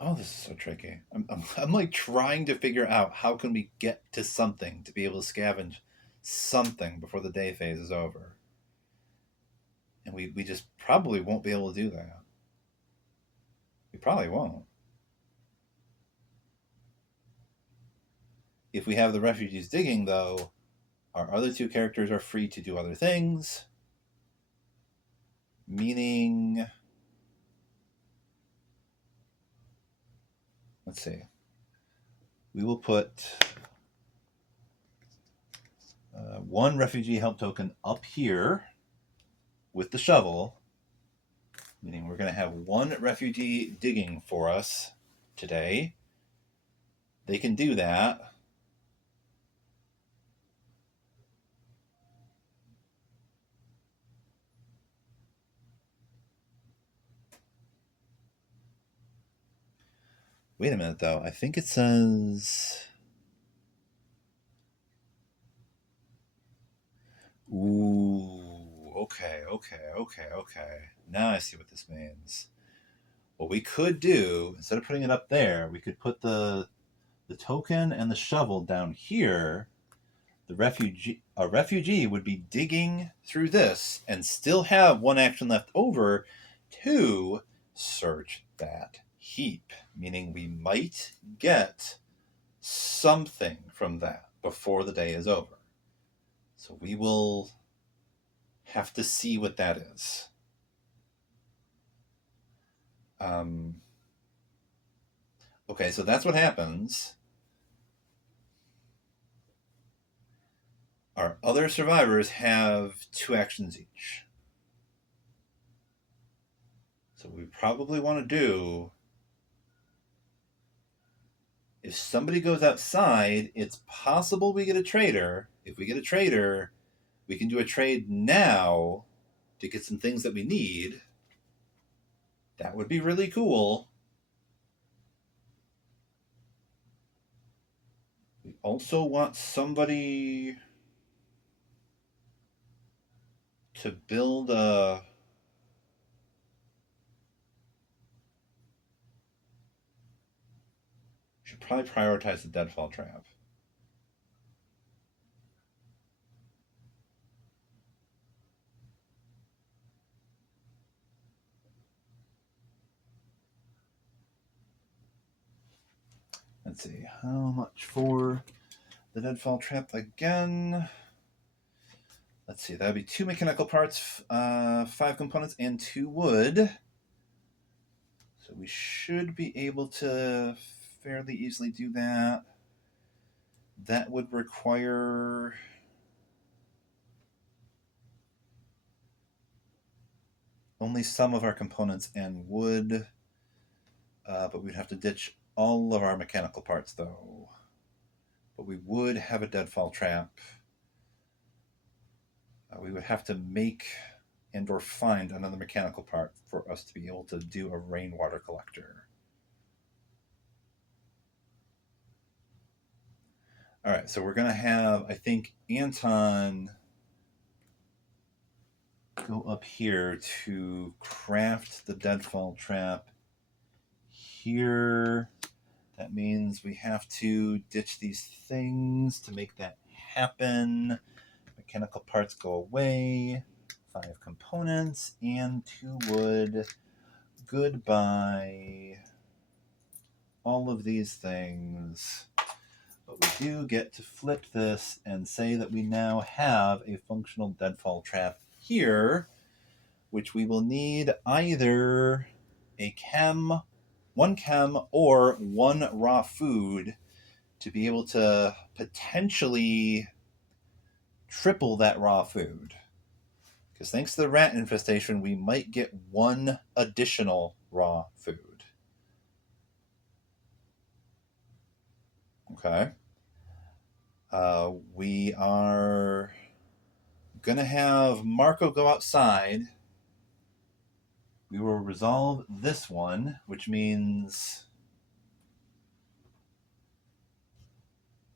Oh, this is so tricky. I'm like trying to figure out how can we get to something to be able to scavenge something before the day phase is over. And we just probably won't be able to do that. We probably won't. If we have the refugees digging, though, our other two characters are free to do other things. Meaning, let's see. We will put one refugee help token up here with the shovel, meaning we're going to have one refugee digging for us today. They can do that. Wait a minute, though. I think it says... Ooh, okay. Now I see what this means. What we could do, instead of putting it up there, we could put the token and the shovel down here. A refugee would be digging through this and still have one action left over to search that heap, meaning we might get something from that before the day is over. So we will have to see what that is. Okay, so that's what happens. Our other survivors have 2 actions each. So we probably want to do... If somebody goes outside, it's possible we get a trader. If we get a trader, we can do a trade now to get some things that we need. That would be really cool. We also want somebody to build a... Should probably prioritize the deadfall trap. Let's see, how much for the deadfall trap again? Let's see, that would be 2 mechanical parts, 5 components, and 2 wood. So we should be able to fairly easily do that. That would require... only some of our components and wood, but we'd have to ditch all of our mechanical parts, though. But we would have a deadfall trap. We would have to make and or find another mechanical part for us to be able to do a rainwater collector. All right, so we're going to have, I think, Anton go up here to craft the deadfall trap here. That means we have to ditch these things to make that happen. Mechanical parts go away. 5 components and 2 wood. Goodbye. All of these things. But we do get to flip this and say that we now have a functional deadfall trap here, which we will need either a chem, 1 chem, or 1 raw food to be able to potentially triple that raw food. Because thanks to the rat infestation, we might get 1 additional raw food. Okay. We are going to have Marko go outside. We will resolve this one, which means...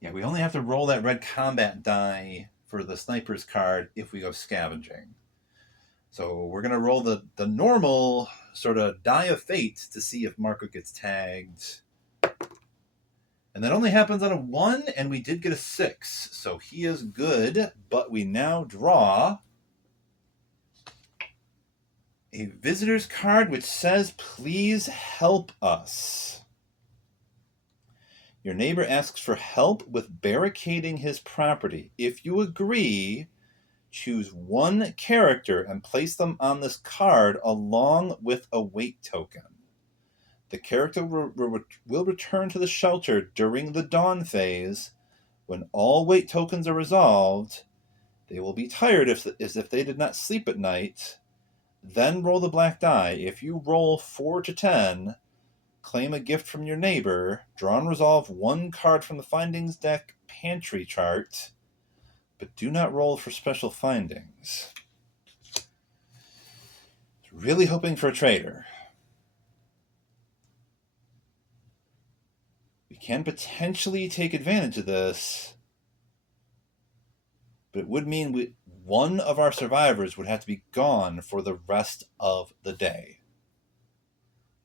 yeah, we only have to roll that red combat die for the sniper's card if we go scavenging. So we're going to roll the normal sort of die of fate to see if Marko gets tagged. And that only happens on a 1, and we did get a 6. So he is good, but we now draw a visitor's card which says, "Please help us." Your neighbor asks for help with barricading his property. If you agree, choose one character and place them on this card along with a wait token. The character will return to the shelter during the dawn phase. When all wait tokens are resolved, they will be tired as if they did not sleep at night. Then roll the black die. If you roll 4 to 10, claim a gift from your neighbor. Draw and resolve one card from the findings deck pantry chart, but do not roll for special findings. Really hoping for a trader. We can potentially take advantage of this, but it would mean one of our survivors would have to be gone for the rest of the day.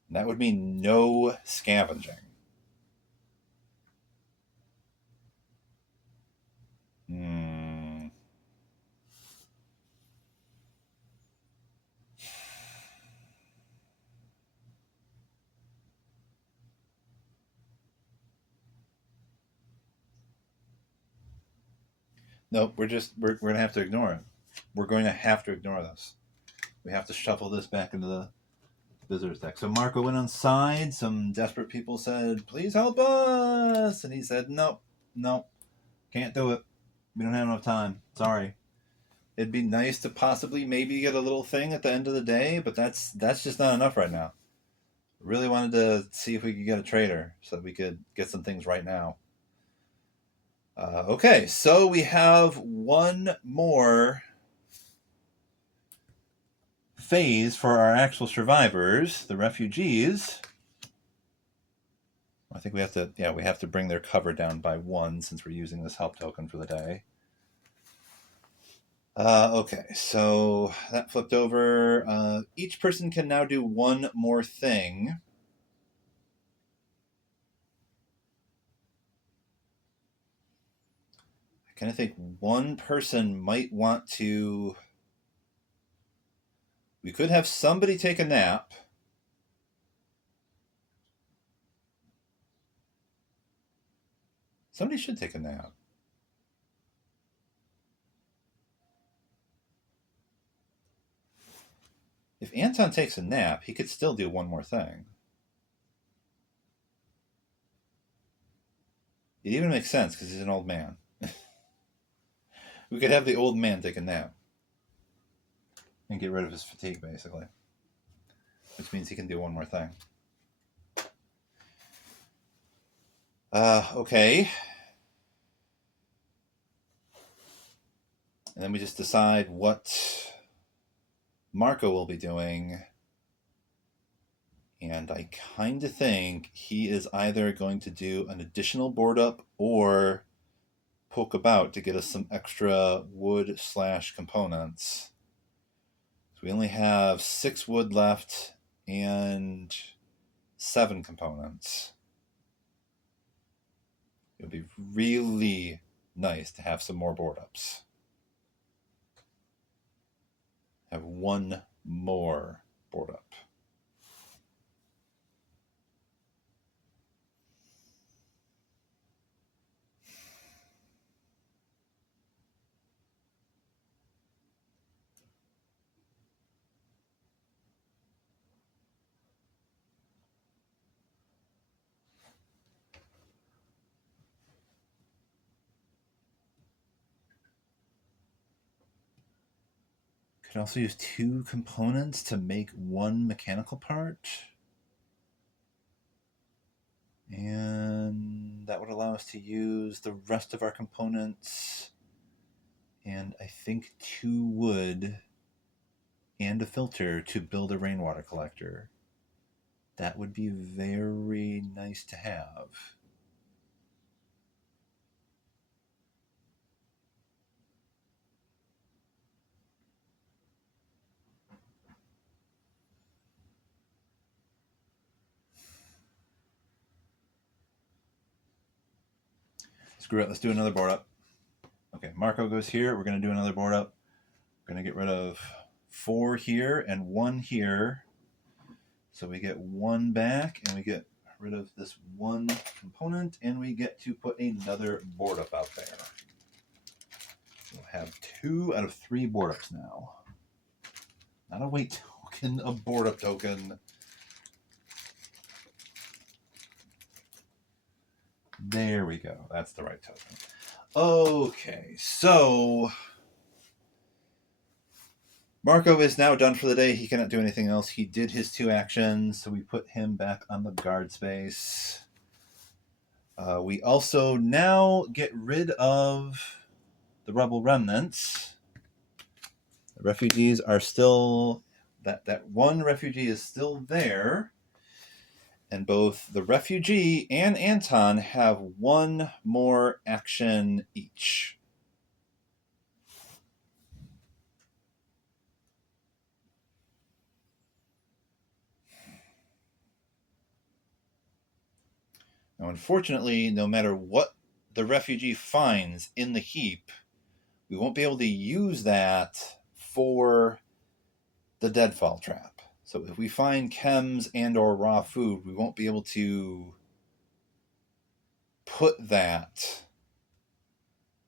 And that would mean no scavenging. Nope, we're going to have to ignore it. We're going to have to ignore this. We have to shuffle this back into the visitors deck. So Marko went on side. Some desperate people said, "Please help us," and he said, "Nope, can't do it. We don't have enough time. Sorry." It'd be nice to possibly maybe get a little thing at the end of the day, but that's just not enough right now. Really wanted to see if we could get a trader so that we could get some things right now. Okay, so we have one more phase for our actual survivors, the refugees. I think we have to bring their cover down by 1 since we're using this help token for the day. Okay, so that flipped over. Each person can now do one more thing. I kind of think one person might want to... We could have somebody take a nap. Somebody should take a nap. If Anton takes a nap, he could still do one more thing. It even makes sense because he's an old man. We could have the old man take a nap and get rid of his fatigue, basically. Which means he can do one more thing. Okay. And then we just decide what Marko will be doing. And I kind of think he is either going to do an additional board up or poke about to get us some extra wood / components. So we only have 6 wood left and 7 components. It would be really nice to have some more board ups. Have one more board up. Could also use 2 components to make 1 mechanical part. And that would allow us to use the rest of our components and I think 2 wood and a filter to build a rainwater collector. That would be very nice to have. Screw it, let's do another board up. Okay, Marko goes here. We're going to do another board up. We're going to get rid of 4 here and 1 here. So we get 1 back, and we get rid of this 1 component, and we get to put another board up out there. We'll have 2 out of 3 board ups now. Not a wait token, a board up token. There we go. That's the right token. Okay, so Marko is now done for the day. He cannot do anything else. He did his 2 actions, so we put him back on the guard space. We also now get rid of the rebel remnants. The refugees are still... That 1 refugee is still there. And both the refugee and Anton have 1 more action each. Now, unfortunately, no matter what the refugee finds in the heap, we won't be able to use that for the deadfall trap. So if we find chems and or raw food, we won't be able to put that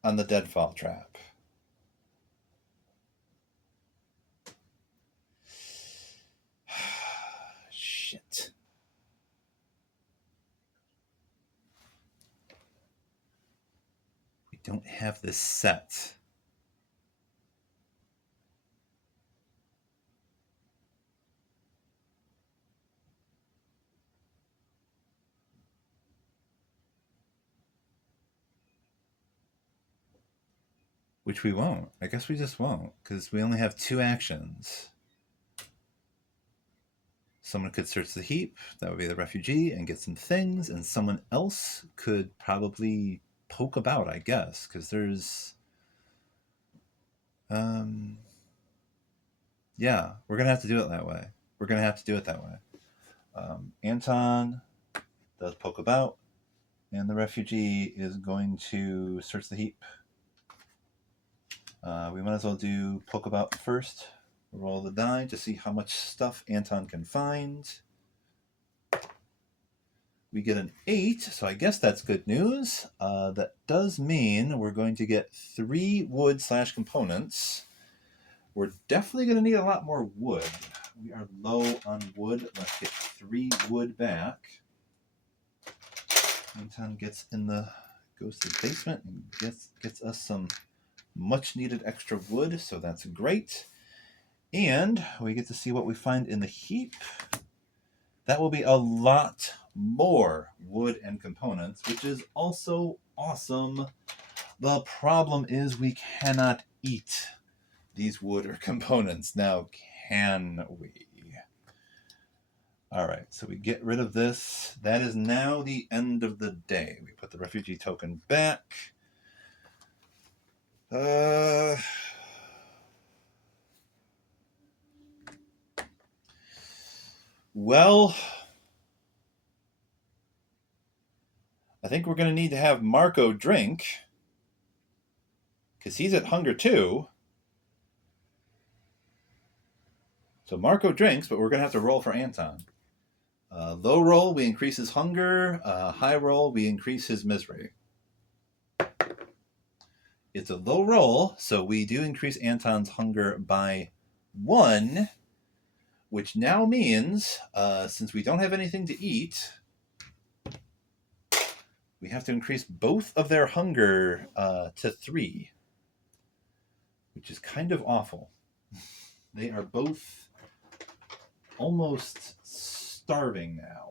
on the deadfall trap. Shit. We don't have this set. Which we won't. I guess we just won't, because we only have 2 actions. Someone could search the heap, that would be the refugee, and get some things, and someone else could probably poke about, I guess, because there's... yeah, we're going to have to do it that way. Anton does poke about, and the refugee is going to search the heap. We might as well do poke about first. Roll the die to see how much stuff Anton can find. We get an 8, so I guess that's good news. That does mean we're going to get 3 wood/components. We're definitely going to need a lot more wood. We are low on wood. Let's get 3 wood back. Anton goes to the basement and gets us some much needed extra wood, so that's great. And we get to see what we find in the heap. That will be a lot more wood and components, which is also awesome. The problem is we cannot eat these wood or components. Now, can we? All right, so we get rid of this. That is now the end of the day. We put the refugee token back. Well, I think we're going to need to have Marko drink, because he's at hunger too. So Marko drinks, but we're going to have to roll for Anton. Low roll, we increase his hunger. High roll, we increase his misery. It's a low roll, so we do increase Anton's hunger by 1, which now means, since we don't have anything to eat, we have to increase both of their hunger to 3, which is kind of awful. They are both almost starving now.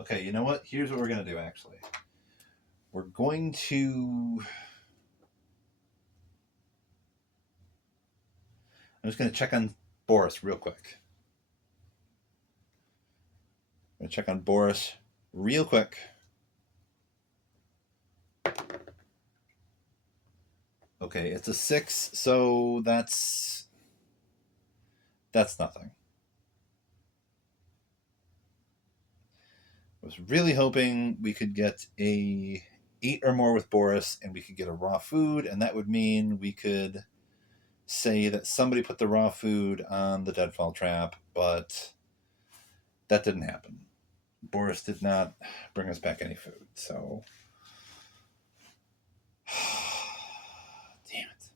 Okay, you know what? Here's what we're going to do, actually. We're going to... I'm just going to check on Boris real quick. I'm going to check on Boris real quick. Okay, it's a 6, so that's nothing. I was really hoping we could get a 8 or more with Boris, and we could get a raw food, and that would mean we could say that somebody put the raw food on the deadfall trap, but that didn't happen. Boris did not bring us back any food, so damn it.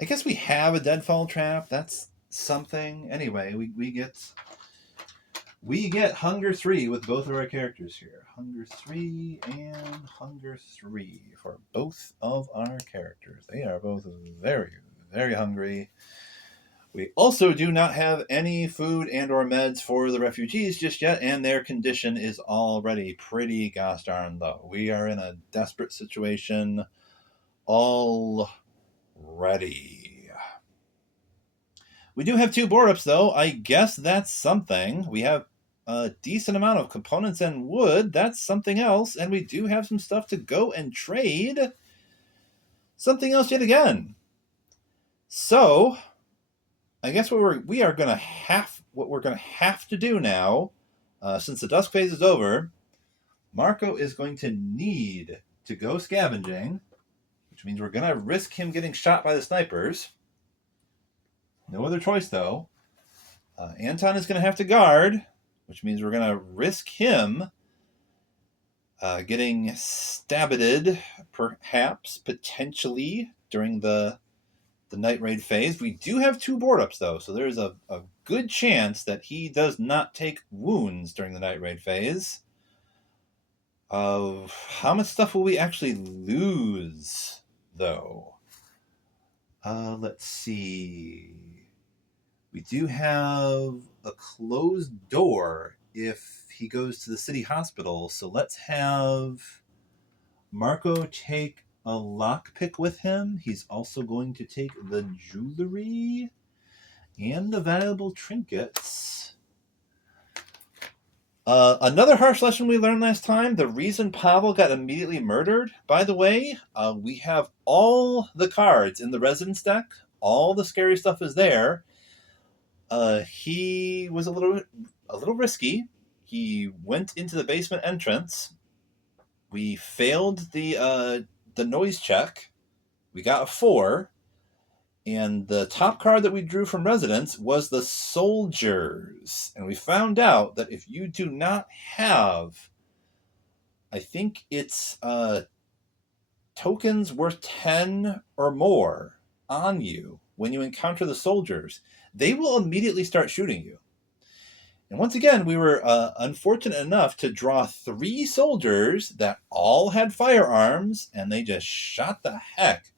I guess we have a deadfall trap. That's something. Anyway, we get Hunger 3 with both of our characters here. Hunger 3 and Hunger 3 for both of our characters. They are both very, very hungry. We also do not have any food and or meds for the refugees just yet, and their condition is already pretty gosh darn low. We are in a desperate situation already. We do have 2 board-ups, though. I guess that's something. We have a decent amount of components and wood. That's something else. And we do have some stuff to go and trade. Something else yet again. So I guess what we're gonna have to do now, since the dusk phase is over, Marko is going to need to go scavenging, which means we're gonna risk him getting shot by the snipers. No other choice, though. Anton is gonna have to guard, which means we're gonna risk him getting stabbed, perhaps, potentially, during the night raid phase. We do have 2 board-ups, though, so there's a good chance that he does not take wounds during the night raid phase. How much stuff will we actually lose, though? Let's see. We do have a closed door if he goes to the city hospital, so let's have Marko take a lockpick with him. He's also going to take the jewelry and the valuable trinkets. Another harsh lesson we learned last time, the reason Pavel got immediately murdered, by the way, we have all the cards in the residence deck. All the scary stuff is there. He was a little risky. He went into the basement entrance. We failed the noise check. We got a 4. And the top card that we drew from residence was the soldiers. And we found out that if you do not have, I think it's tokens worth 10 or more on you when you encounter the soldiers, they will immediately start shooting you. And once again, we were unfortunate enough to draw 3 soldiers that all had firearms, and they just shot the heck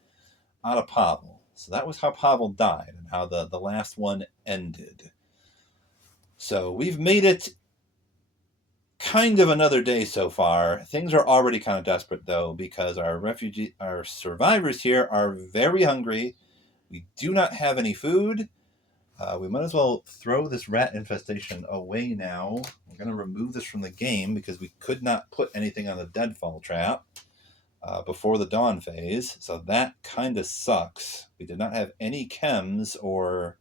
out of Pavel. So that was how Pavel died and how the last one ended. So we've made it kind of another day so far. Things are already kind of desperate, though, because our survivors here are very hungry. We do not have any food. We might as well throw this rat infestation away now. We're going to remove this from the game because we could not put anything on the deadfall trap before the dawn phase. So that kind of sucks. We did not have any chems, or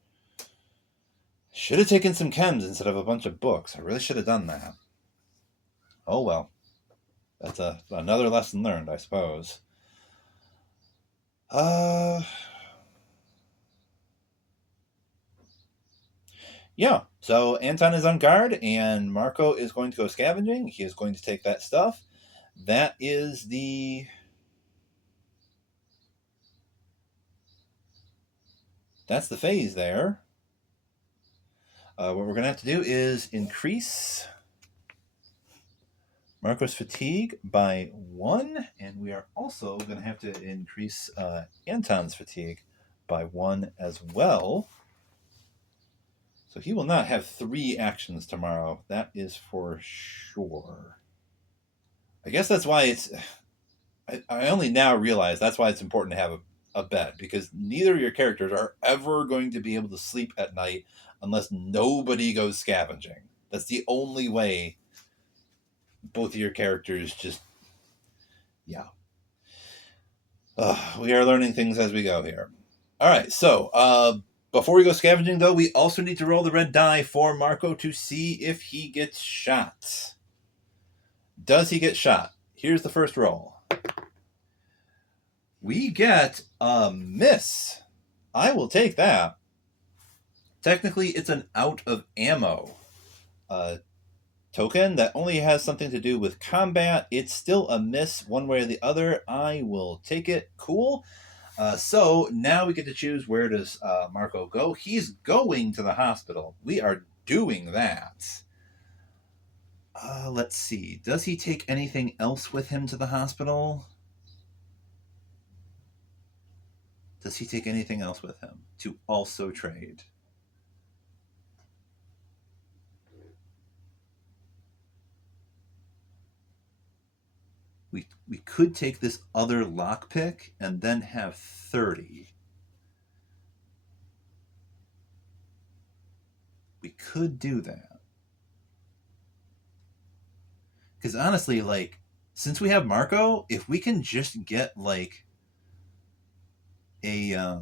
should have taken some chems instead of a bunch of books. I really should have done that. Oh well. That's another lesson learned, I suppose. Yeah, so Anton is on guard, and Marko is going to go scavenging. He is going to take that stuff. That is that's the phase there. What we're going to have to do is increase Marko's fatigue by 1, and we are also going to have to increase Anton's fatigue by 1 as well. So he will not have 3 actions tomorrow. That is for sure. I guess that's why it's... I only now realize that's why it's important to have a bed, because neither of your characters are ever going to be able to sleep at night unless nobody goes scavenging. That's the only way both of your characters just... Yeah. We are learning things as we go here. All right, so Before we go scavenging, though, we also need to roll the red die for Marko to see if he gets shot. Does he get shot? Here's the first roll. We get a miss. I will take that. Technically, it's an out of ammo token that only has something to do with combat. It's still a miss one way or the other. I will take it. Cool. So now we get to choose where does Marko go. He's going to the hospital. We are doing that. Let's see. Does he take anything else with him to the hospital? Does he take anything else with him to also trade? We could take this other lockpick and then have 30. We could do that. Because honestly, like, since we have Marko, if we can just get like if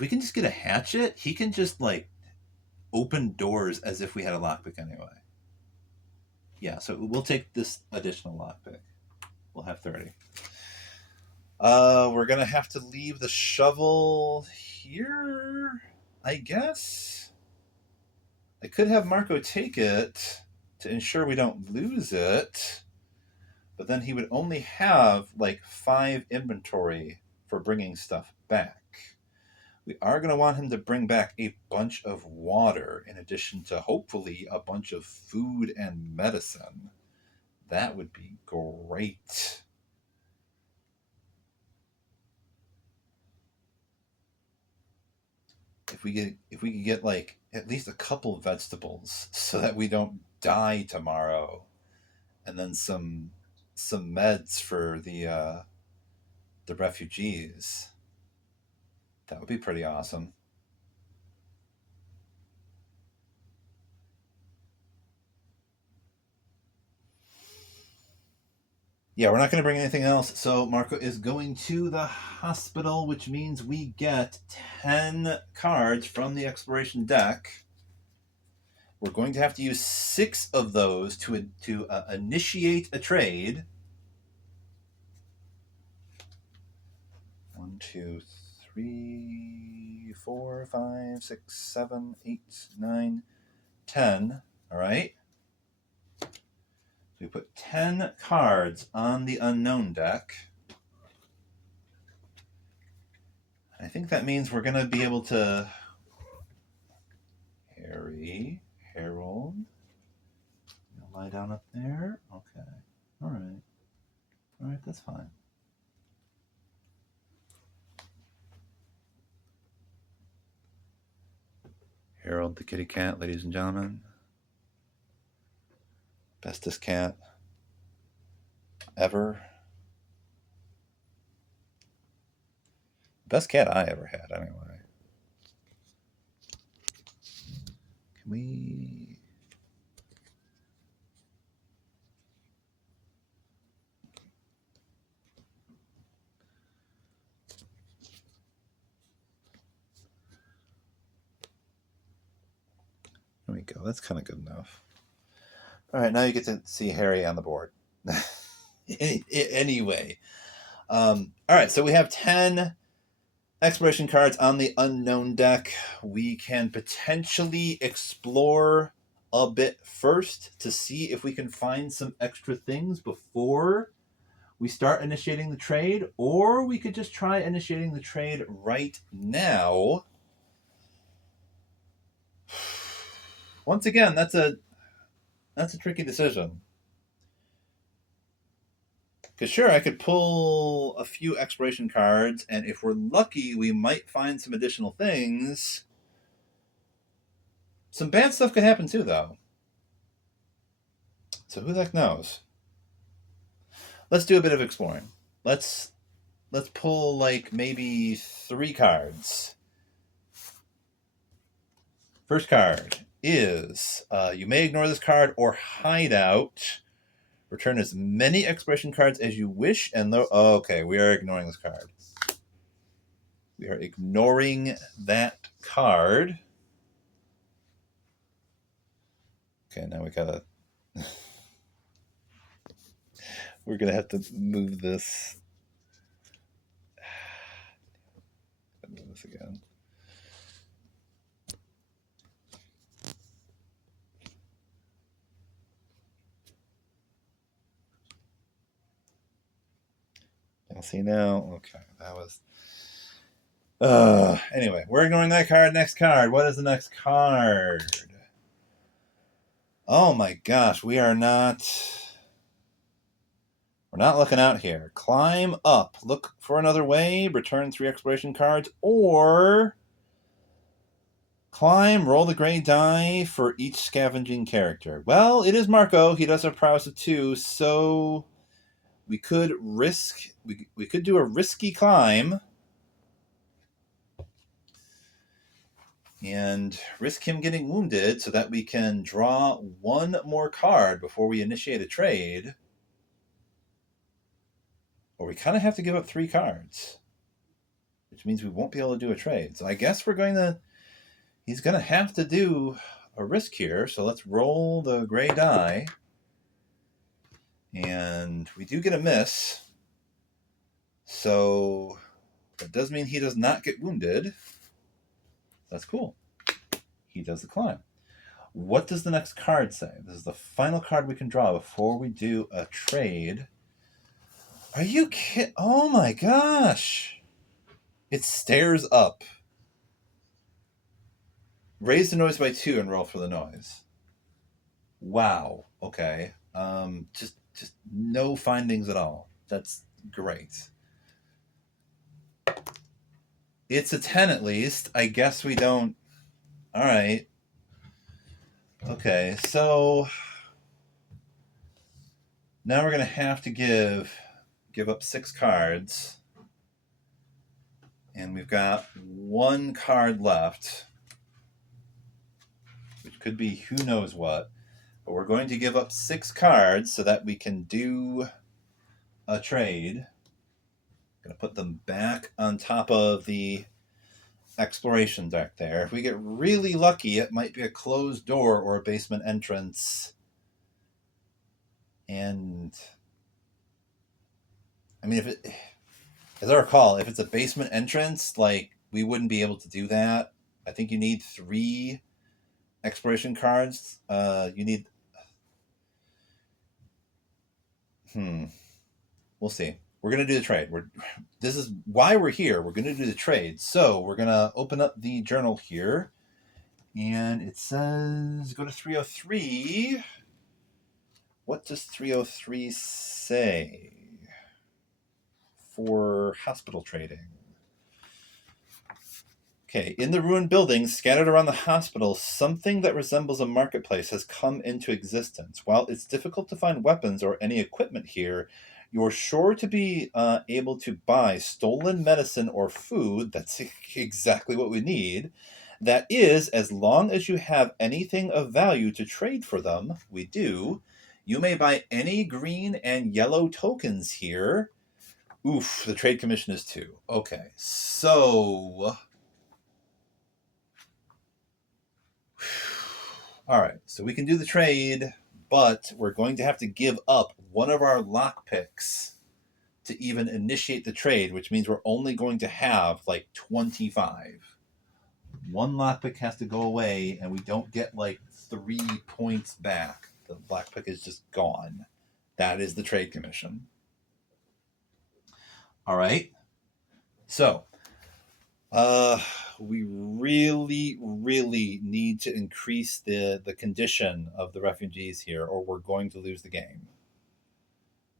we can just get a hatchet, he can just like open doors as if we had a lockpick anyway. Yeah, so we'll take this additional lockpick. We'll have 30. We're gonna have to leave the shovel here, I guess. I could have Marko take it to ensure we don't lose it, but then he would only have like 5 inventory for bringing stuff back. We are going to want him to bring back a bunch of water in addition to hopefully a bunch of food and medicine. That would be great. If we could get like at least a couple vegetables so that we don't die tomorrow, and then some meds for the refugees. That would be pretty awesome. Yeah, we're not going to bring anything else. So Marko is going to the hospital, which means we get 10 cards from the exploration deck. We're going to have to use 6 of those to initiate a trade. 1, 2, 3, 4, 5, 6, 7, 8, 9, 10. All right. So we put 10 cards on the unknown deck. I think that means we're going to be able to Harold. You'll lie down up there. Okay. All right, that's fine. Harold the kitty cat, ladies and gentlemen. Bestest cat ever. Best cat I ever had, anyway. Can we... There we go. That's kind of good enough. All right, now you get to see Harry on the board. Anyway. All right, so we have 10 exploration cards on the unknown deck. We can potentially explore a bit first to see if we can find some extra things before we start initiating the trade, or we could just try initiating the trade right now. Once again, that's a tricky decision. Because sure, I could pull a few exploration cards, and if we're lucky, we might find some additional things. Some bad stuff could happen too, though. So who the heck knows? Let's do a bit of exploring. Let's pull like maybe 3 cards. First card is you may ignore this card or hide out. Return as many exploration cards as you wish, and okay, we are ignoring this card. We are ignoring that card. Okay, now we gotta... We're gonna have to move this. Move this again. I'll see now. Okay, that was... Anyway, we're ignoring that card. Next card. What is the next card? Oh my gosh, we're not looking out here. Climb up. Look for another way. Return 3 exploration cards. Or climb, roll the gray die for each scavenging character. Well, it is Marko. He does have prowess of 2, so we could risk... We could do a risky climb and risk him getting wounded so that we can draw 1 more card before we initiate a trade. Or we kind of have to give up 3 cards, which means we won't be able to do a trade. So I guess he's going to have to do a risk here. So let's roll the gray die. And we do get a miss. So that does mean he does not get wounded. That's cool. He does the climb. What does the next card say? This is the final card we can draw before we do a trade. Are you kidding? Oh my gosh. It stares up. Raise the noise by 2 and roll for the noise. Wow. Okay. Just no findings at all. That's great. It's a 10 at least. I guess we don't... All right. Okay, so now we're going to have to give up 6 cards. And we've got 1 card left, which could be who knows what. But we're going to give up 6 cards so that we can do a trade. I'm going to put them back on top of the exploration deck there. If we get really lucky, it might be a closed door or a basement entrance. And I mean, as I recall, if it's a basement entrance, like, we wouldn't be able to do that. I think you need 3 exploration cards. You need... We'll see. We're going to do the trade. This is why we're here. We're going to do the trade. So we're going to open up the journal here. And it says, go to 303. What does 303 say for hospital trading? Okay, in the ruined buildings scattered around the hospital, something that resembles a marketplace has come into existence. While it's difficult to find weapons or any equipment here, you're sure to be able to buy stolen medicine or food. That's exactly what we need. That is, as long as you have anything of value to trade for them. We do. You may buy any green and yellow tokens here. Oof, the trade commission is 2. Okay, so... All right, so we can do the trade, but we're going to have to give up 1 of our lockpicks to even initiate the trade, which means we're only going to have like 25. 1 lockpick has to go away, and we don't get like 3 points back. The lockpick is just gone. That is the trade commission. All right, so... we really, really need to increase the condition of the refugees here, or we're going to lose the game.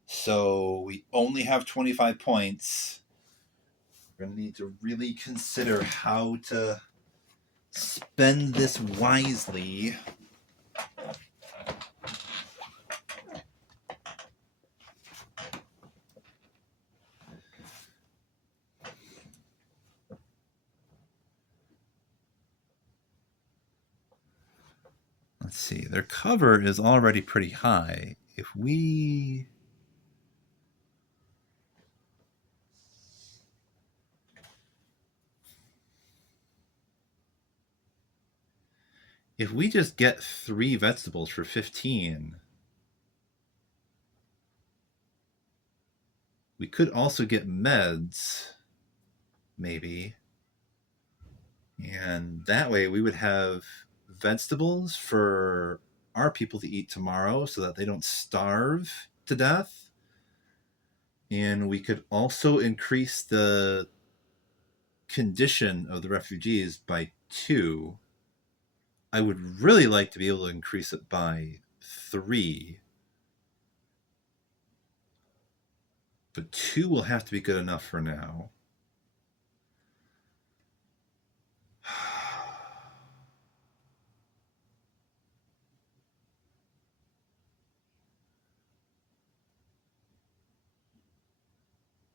So we only have 25 points. We're going to need to really consider how to spend this wisely. Let's see, their cover is already pretty high. If we... if we just get 3 vegetables for 15, we could also get meds, maybe. And that way we would have vegetables for our people to eat tomorrow so that they don't starve to death. And we could also increase the condition of the refugees by 2. I would really like to be able to increase it by 3. But 2 will have to be good enough for now.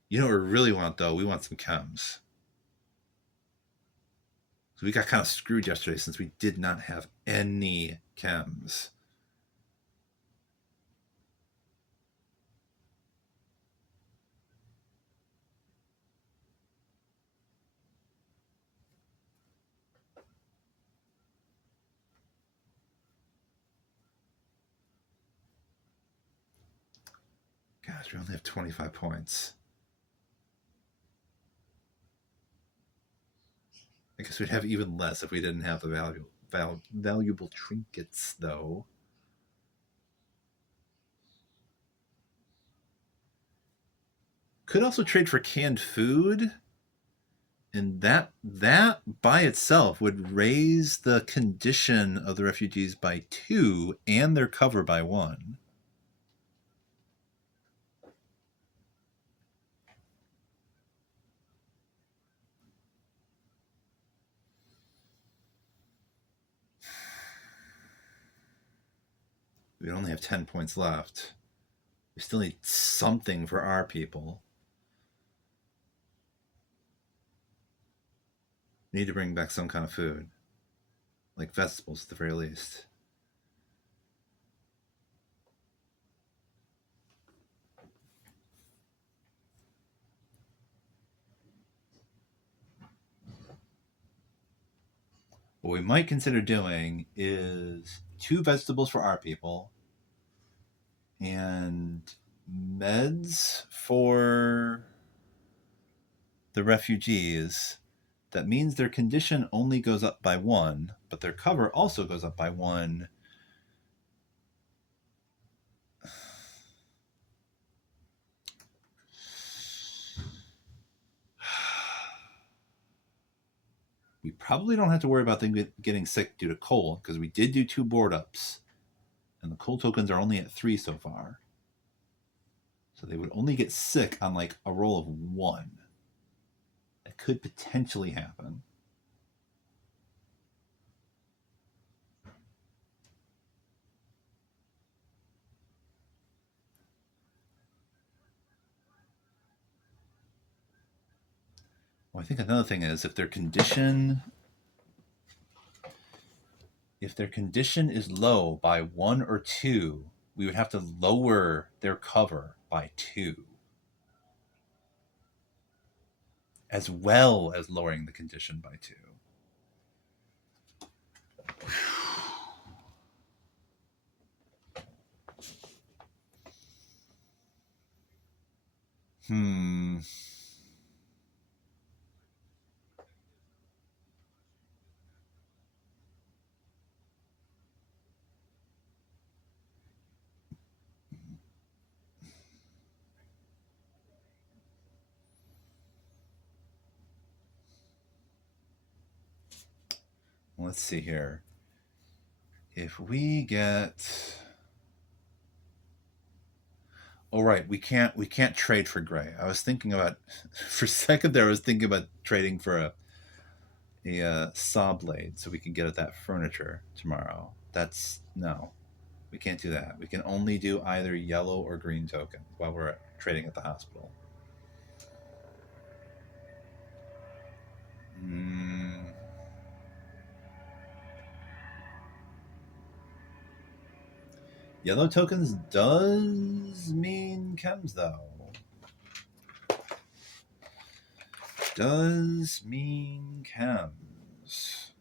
You know what we really want, though? We want some chems. So we got kind of screwed yesterday since we did not have any chems. Gosh, we only have 25 points. I guess we'd have even less if we didn't have the valuable trinkets, though. Could also trade for canned food, and that by itself would raise the condition of the refugees by 2 and their cover by 1. We only have 10 points left. We still need something for our people. We need to bring back some kind of food, like vegetables at the very least. What we might consider doing is 2 vegetables for our people and meds for the refugees. That means their condition only goes up by 1, but their cover also goes up by 1. We probably don't have to worry about them getting sick due to coal, because we did do 2 board ups, and the coal tokens are only at 3 so far. So they would only get sick on like a roll of 1. That could potentially happen. Well, I think another thing is if their condition is low by 1 or 2, we would have to lower their cover by 2, as well as lowering the condition by 2. Let's see here. If we get... Oh, right, we can't trade for gray. I was thinking about... For a second there, I was thinking about trading for a saw blade so we can get at that furniture tomorrow. No, we can't do that. We can only do either yellow or green tokens while we're trading at the hospital. Yellow tokens does mean chems, though. Does mean chems.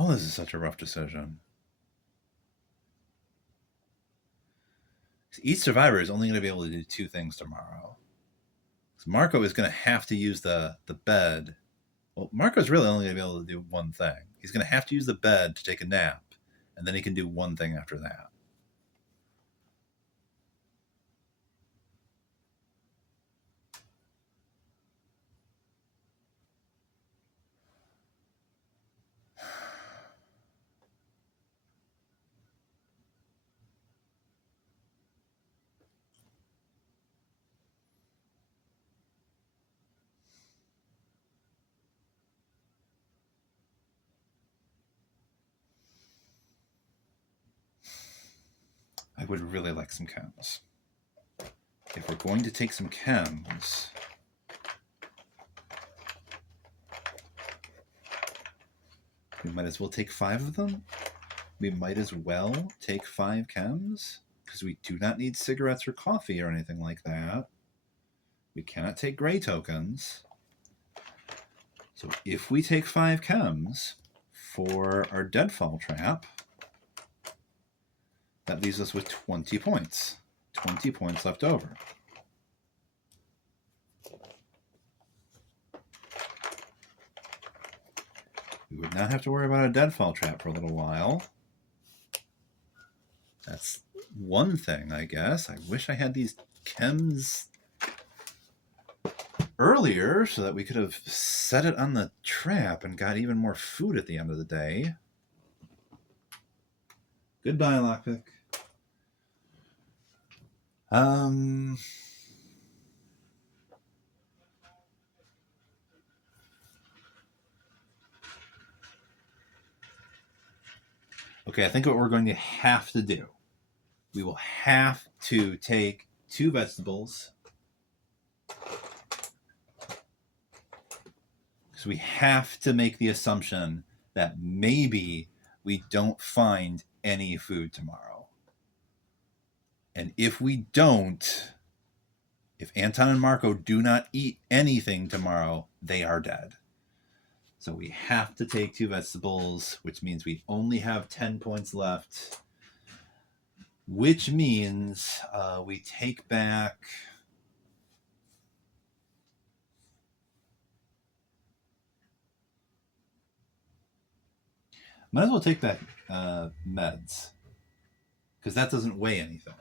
Oh, this is such a rough decision. Each survivor is only going to be able to do 2 things tomorrow. So Marko is going to have to use the bed. Well, Marko's really only going to be able to do 1 thing. He's going to have to use the bed to take a nap, and then he can do 1 thing after that. I would really like some chems. If we're going to take some chems, we might as well take 5 of them. We might as well take 5 chems, because we do not need cigarettes or coffee or anything like that. We cannot take gray tokens. So if we take 5 chems for our deadfall trap, that leaves us with 20 points. 20 points left over. We would not have to worry about a deadfall trap for a little while. That's 1 thing, I guess. I wish I had these chems earlier so that we could have set it on the trap and got even more food at the end of the day. Goodbye, lockpick. Okay, I think what we're going to have to do, we will have to take 2 vegetables. Because we have to make the assumption that maybe we don't find any food tomorrow. And if we don't, if Anton and Marko do not eat anything tomorrow, they are dead. So we have to take 2 vegetables, which means we only have 10 points left, which means we take back... Might as well take back meds, because that doesn't weigh anything.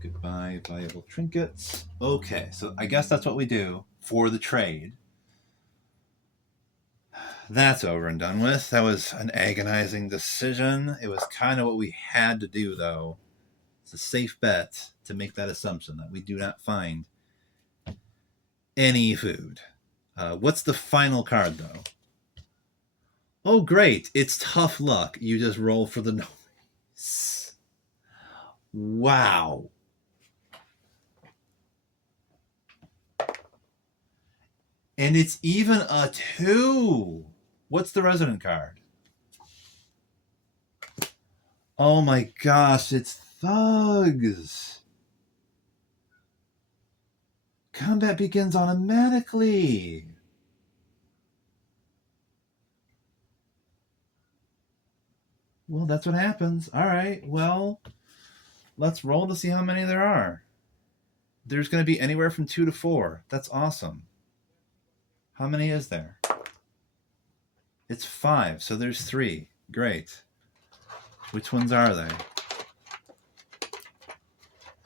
Goodbye, valuable trinkets. Okay, so I guess that's what we do for the trade. That's over and done with. That was an agonizing decision. It was kind of what we had to do, though. It's a safe bet to make that assumption that we do not find any food. What's the final card, though? Oh, great. It's tough luck. You just roll for the noise. Wow. And it's even a 2. What's the resident card? Oh my gosh, it's thugs. Combat begins automatically. Well, that's what happens. All right, well, let's roll to see how many there are. There's going to be anywhere from 2 to 4. That's awesome. How many is there? It's 5, so there's 3. Great. Which ones are they?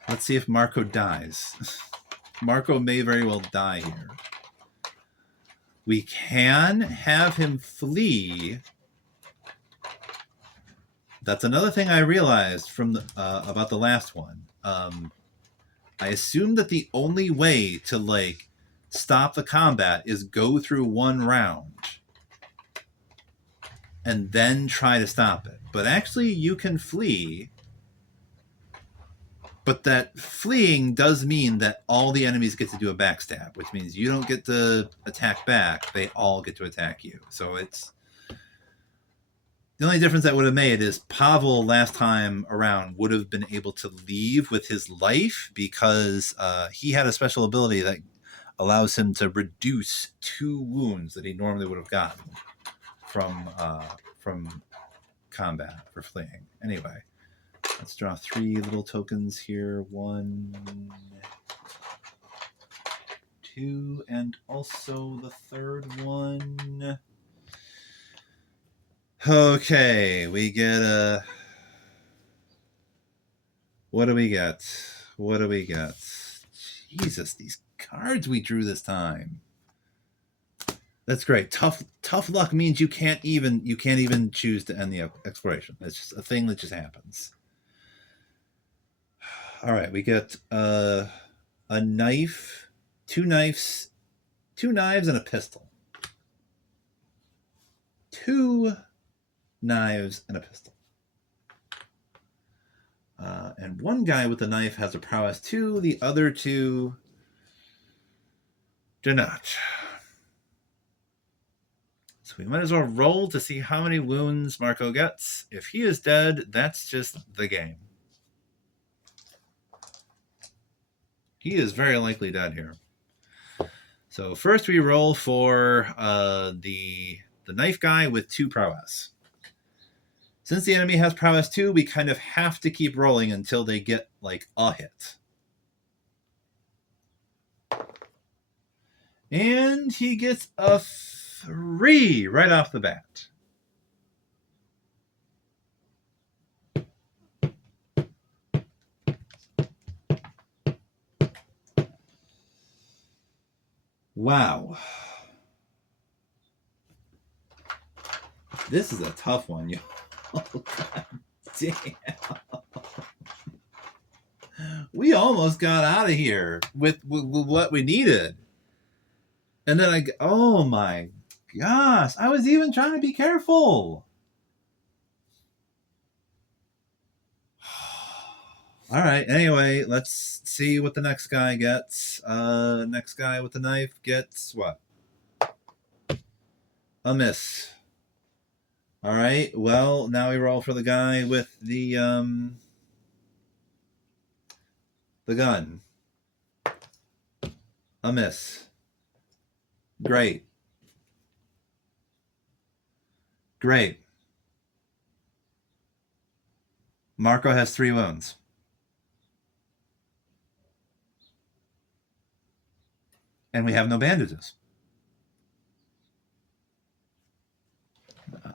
Let's see if Marko dies. Marko may very well die here. We can have him flee. That's another thing I realized from about the last one. I assumed that the only way to stop the combat is go through 1 round and then try to stop it. But actually, you can flee. But that fleeing does mean that all the enemies get to do a backstab, which means you don't get to attack back. They all get to attack you. So it's... The only difference that would have made is Pavel last time around would have been able to leave with his life because he had a special ability that allows him to reduce 2 wounds that he normally would have gotten from combat for fleeing. Anyway, let's draw 3 little tokens here. 1, 2, and also the third one. Okay, we get a... What do we get? What do we get? Jesus, these cards we drew this time. That's great. Tough luck means you can't even choose to end the exploration. It's just a thing that just happens. All right, we get a knife, 2 knives, 2 knives, and a pistol. 2 knives and a pistol. And one guy with the knife has a prowess 2. The other 2 do not. So we might as well roll to see how many wounds Marko gets. If he is dead, that's just the game. He is very likely dead here. So first we roll for the knife guy with 2 prowess. Since the enemy has prowess 2, we kind of have to keep rolling until they get like a hit. And he gets a 3 right off the bat. Wow. This is a tough one, yo. Oh, God damn. We almost got out of here with what we needed. And then oh my gosh, I was even trying to be careful. All right, anyway, let's see what the next guy gets. Next guy with the knife gets what? A miss. All right, well, now we roll for the guy with the gun. A miss. Great. Great. Marko has 3 wounds. And we have no bandages.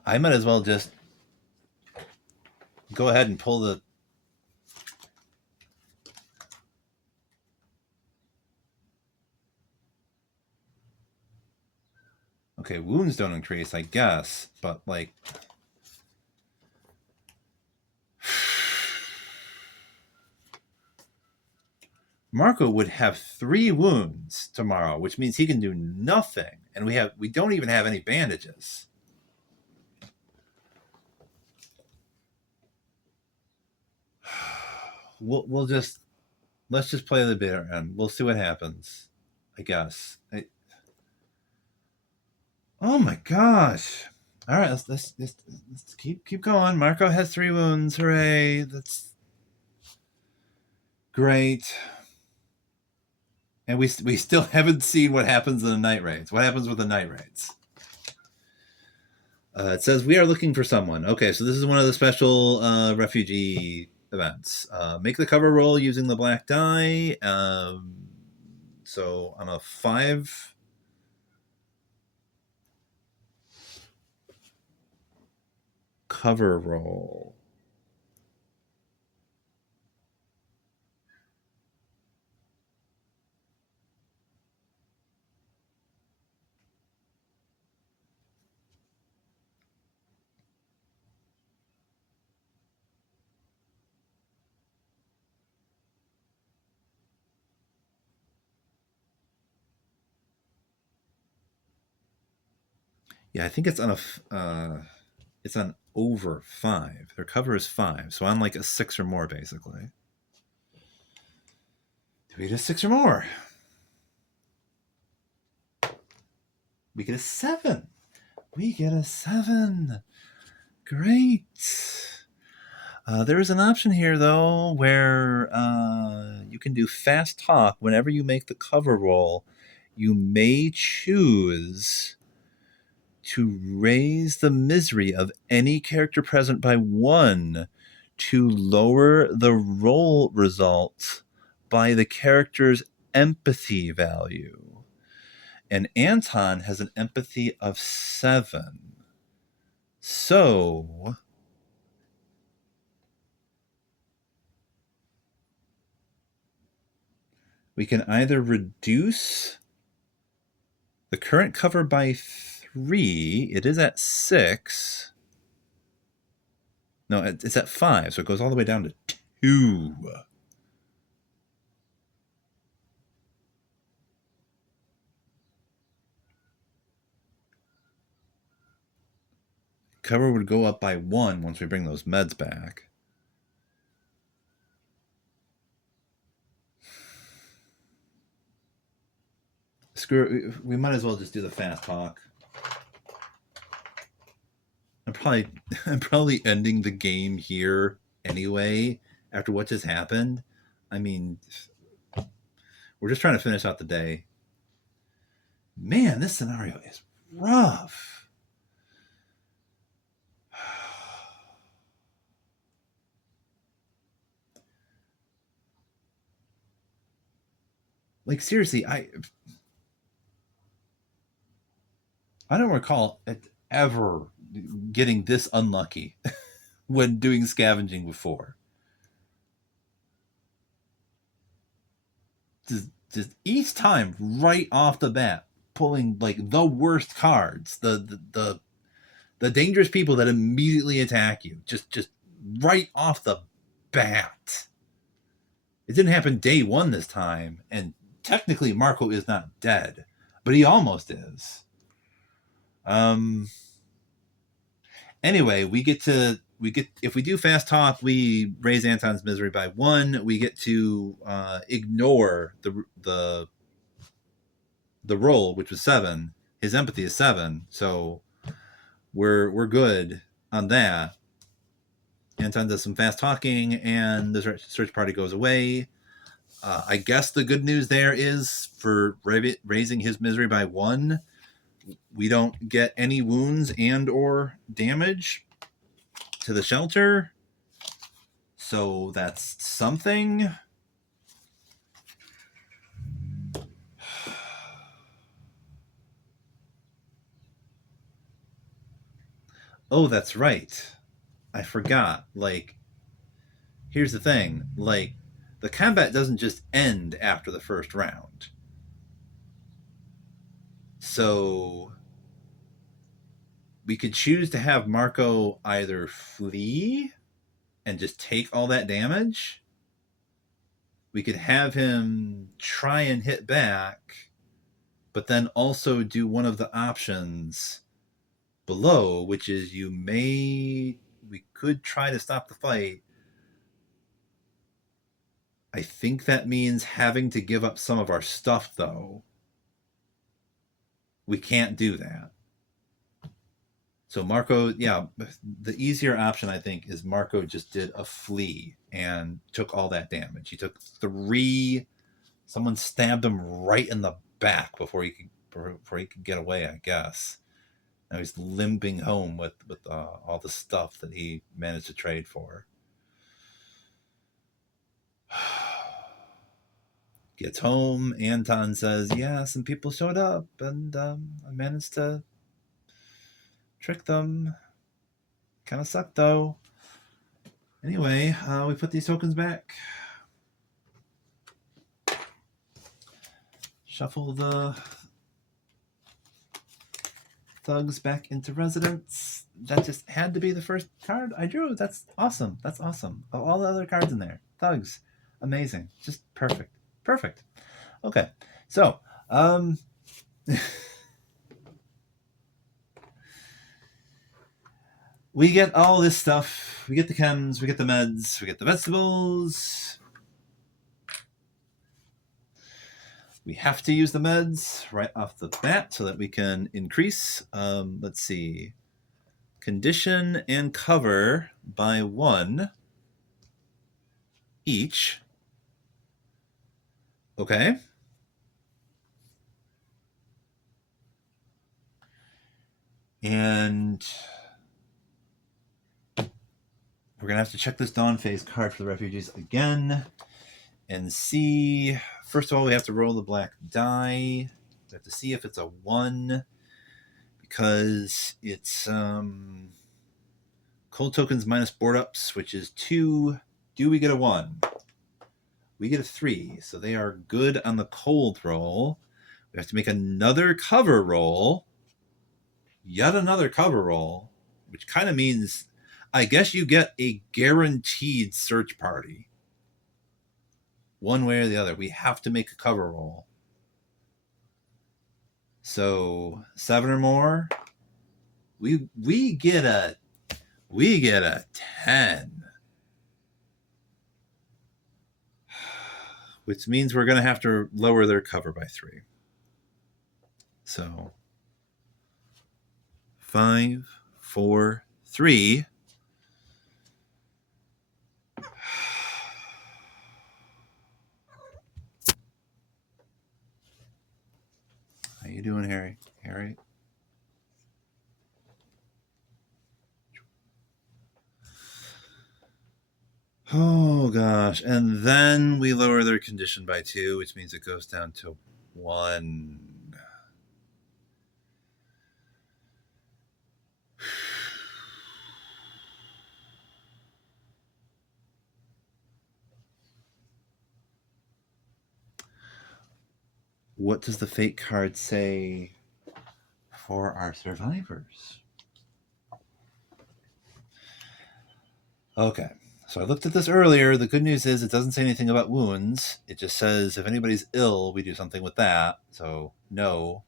I might as well just go ahead and pull the... Okay, wounds don't increase, I guess, but like... Marko would have 3 wounds tomorrow, which means he can do nothing, and we don't even have any bandages. Let's just play the bitter end. We'll see what happens, I guess. Oh my gosh! All right, let's keep going. Marko has 3 wounds. Hooray! That's great. And we still haven't seen what happens in the night raids. What happens with the night raids? It says we are looking for someone. Okay, so this is one of the special refugee events. Make the cover roll using the black die. So on a 5... cover roll. Yeah, I think it's on it's on over 5. Their cover is 5, so on like a 6 or more, basically. Do we get a 6 or more? We get a 7. We get a 7. Great. There is an option here, though, where you can do fast talk. Whenever you make the cover roll, you may choose to raise the misery of any character present by 1 to lower the roll result by the character's empathy value. And Anton has an empathy of 7. So we can either reduce the current cover by 3. It is at 6. No, it's at 5, so it goes all the way down to 2. Cover would go up by 1 once we bring those meds back. Screw it. We might as well just do the fast talk. I'm probably ending the game here anyway after what just happened. I mean, we're just trying to finish out the day. Man, this scenario is rough. Like, seriously, I don't recall it ever getting this unlucky when doing scavenging before. Just each time right off the bat pulling like the worst cards, the dangerous people that immediately attack you, just right off the bat. It didn't happen day 1 this time, and technically Marko is not dead, but he almost is. Anyway, we get if we do fast talk, we raise Anton's misery by 1. We get to ignore the roll, which was 7. His empathy is 7, so we're good on that. Anton does some fast talking, and the search party goes away. I guess the good news there is for raising his misery by 1, we don't get any wounds and or damage to the shelter. So that's something. Oh, that's right. I forgot. Like, here's the thing. Like, the combat doesn't just end after the first round. So we could choose to have Marko either flee and just take all that damage. We could have him try and hit back, but then also do one of the options below, which is we could try to stop the fight. I think that means having to give up some of our stuff, though. We can't do that. So Marko, yeah, the easier option, I think, is Marko just did a flee and took all that damage. He took 3. Someone stabbed him right in the back before he could get away, I guess. Now he's limping home with all the stuff that he managed to trade for. Gets home. Anton says, yeah, some people showed up, and I managed to trick them. Kind of sucked, though. Anyway, we put these tokens back. Shuffle the thugs back into residence. That just had to be the first card I drew. That's awesome. That's awesome. Of all the other cards in there, thugs, amazing, just perfect. Okay, so we get all this stuff. We get the chems, we get the meds, we get the vegetables. We have to use the meds right off the bat so that we can increase, let's see, condition and cover by 1 each. Okay. And we're going to have to check this dawn phase card for the refugees again and see. First of all, we have to roll the black die. We have to see if it's a 1 because it's cold tokens minus board ups, which is 2. Do we get a 1? We get a 3. So they are good on the cold roll. We have to make another cover roll. Yet another cover roll, which kind of means I guess you get a guaranteed search party. One way or the other. We have to make a cover roll. So 7 or more. We get a 10. Which means we're going to have to lower their cover by 3. So 5, 4, 3. How you doing, Harry? Harry? Oh, gosh. And then we lower their condition by 2, which means it goes down to 1. What does the fate card say for our survivors? Okay, so I looked at this earlier. The good news is it doesn't say anything about wounds. It just says if anybody's ill, we do something with that. So no.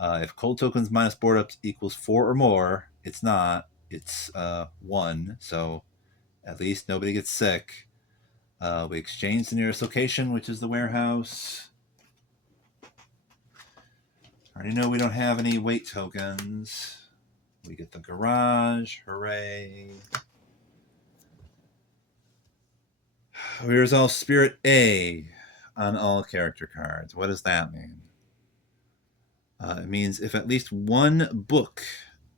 If cold tokens minus board ups equals 4 or more, it's not. It's 1. So at least nobody gets sick. We exchange the nearest location, which is the warehouse. I already know we don't have any weight tokens. We get the garage. Hooray. We resolve Spirit A on all character cards. What does that mean? It means if at least one book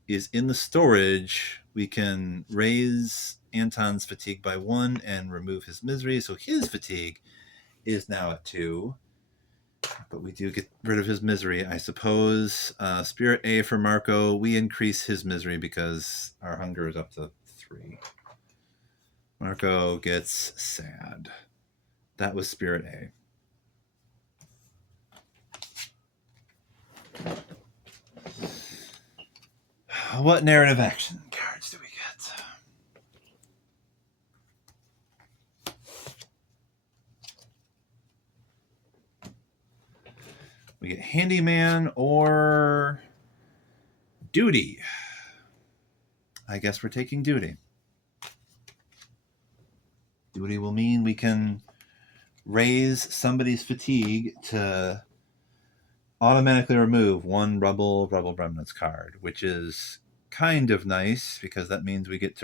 is in the storage, we can raise Anton's fatigue by 1 and remove his misery. So his fatigue is now at 2. But we do get rid of his misery, I suppose. Spirit A for Marko. We increase his misery because our hunger is up to 3. Marko gets sad. That was Spirit A. What narrative action cards do we get? We get Handyman or Duty. I guess we're taking Duty. Duty will mean we can raise somebody's fatigue to automatically remove 1 Rebel Remnants card, which is kind of nice because that means we did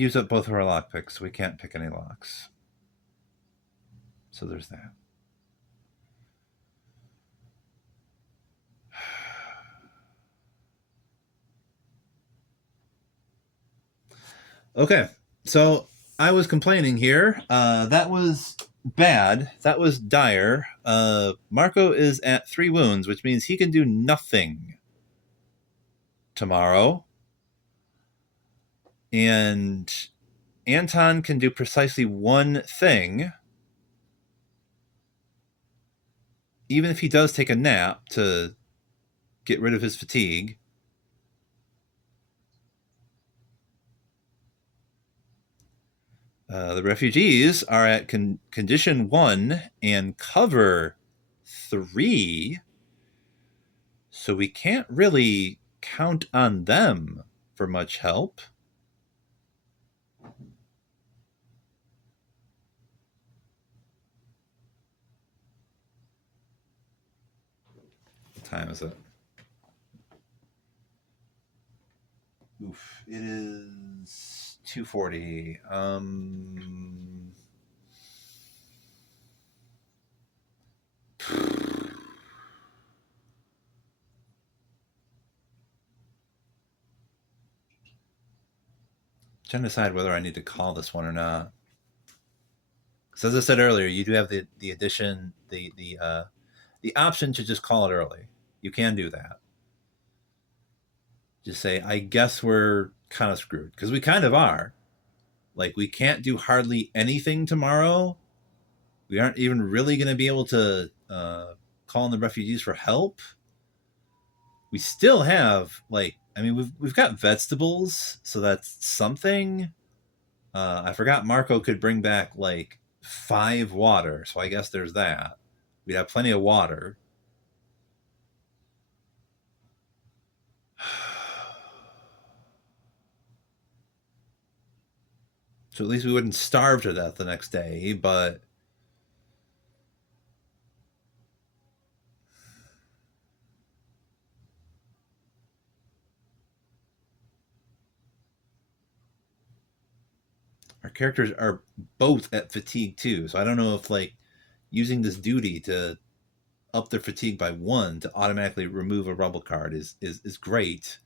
use up both of our lock picks, so we can't pick any locks. So there's that. Okay, so I was complaining here. That was bad. That was dire. Marko is at 3 wounds, which means he can do nothing tomorrow. And Anton can do precisely 1 thing. Even if he does take a nap to get rid of his fatigue. The refugees are at condition 1 and cover 3. So we can't really count on them for much help. What time is it? Oof. It is 2:40. Trying to decide whether I need to call this one or not. So as I said earlier, you do have the addition, the option to just call it early. You can do that. Just say, I guess we're kind of screwed, because we kind of are. Like, we can't do hardly anything tomorrow. We aren't even really going to be able to call in the refugees for help. We still have, like, I mean, we've got vegetables, so that's something. I forgot Marko could bring back like 5 water, so I guess there's that. We'd have plenty of water. So at least we wouldn't starve to death the next day, but our characters are both at fatigue too. So I don't know if like using this duty to up their fatigue by 1 to automatically remove a rebel card is great.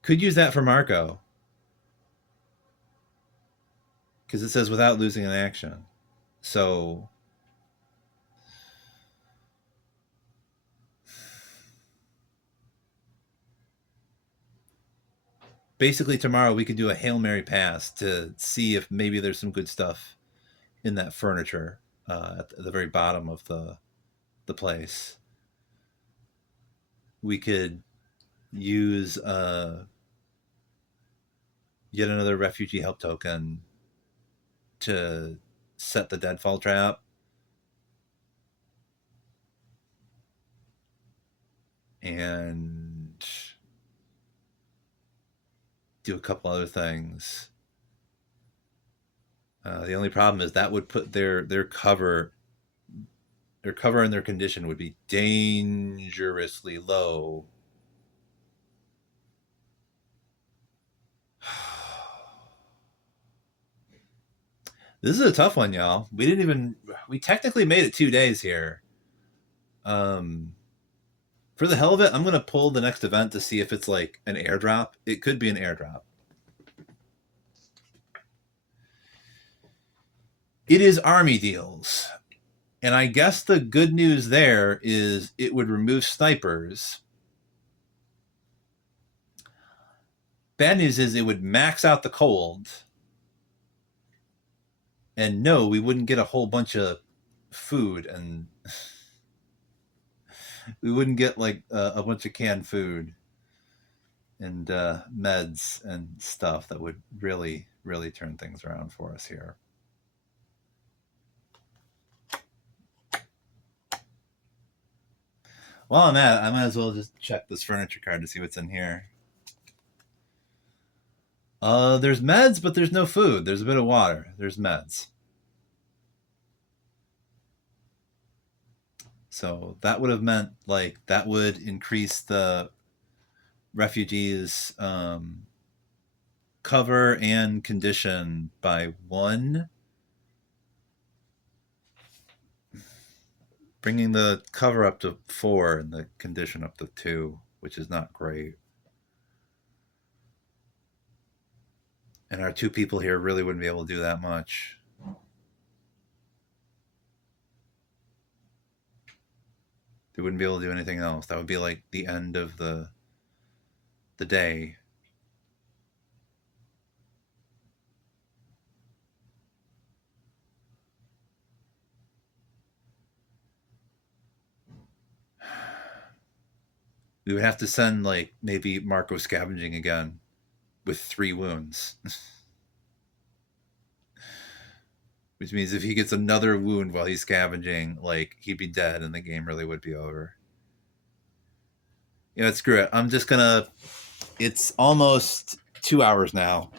Could use that for Marko, because it says without losing an action. So basically tomorrow we could do a Hail Mary pass to see if maybe there's some good stuff in that furniture at the very bottom of the place. We could use yet another refugee help token to set the deadfall trap. And do a couple other things. The only problem is that would put their cover and their condition would be dangerously low. This is a tough one, y'all. We technically made it 2 days here. For the hell of it, I'm going to pull the next event to see if it's like an airdrop. It could be an airdrop. It is army deals. And I guess the good news there is it would remove snipers. Bad news is it would max out the cold. And no, we wouldn't get a whole bunch of food, and we wouldn't get like a bunch of canned food and meds and stuff that would really, really turn things around for us here. While I'm at it, I might as well just check this furniture card to see what's in here. There's meds, but there's no food. There's a bit of water. There's meds. So that would have meant like that would increase the refugees' cover and condition by 1, bringing the cover up to 4 and the condition up to 2, which is not great. And our 2 people here really wouldn't be able to do that much. They wouldn't be able to do anything else. That would be like the end of the day. We would have to send like maybe Marko scavenging again with 3 wounds. Which means if he gets another wound while he's scavenging, like he'd be dead and the game really would be over. You know, screw it. I'm just gonna. It's almost 2 hours now.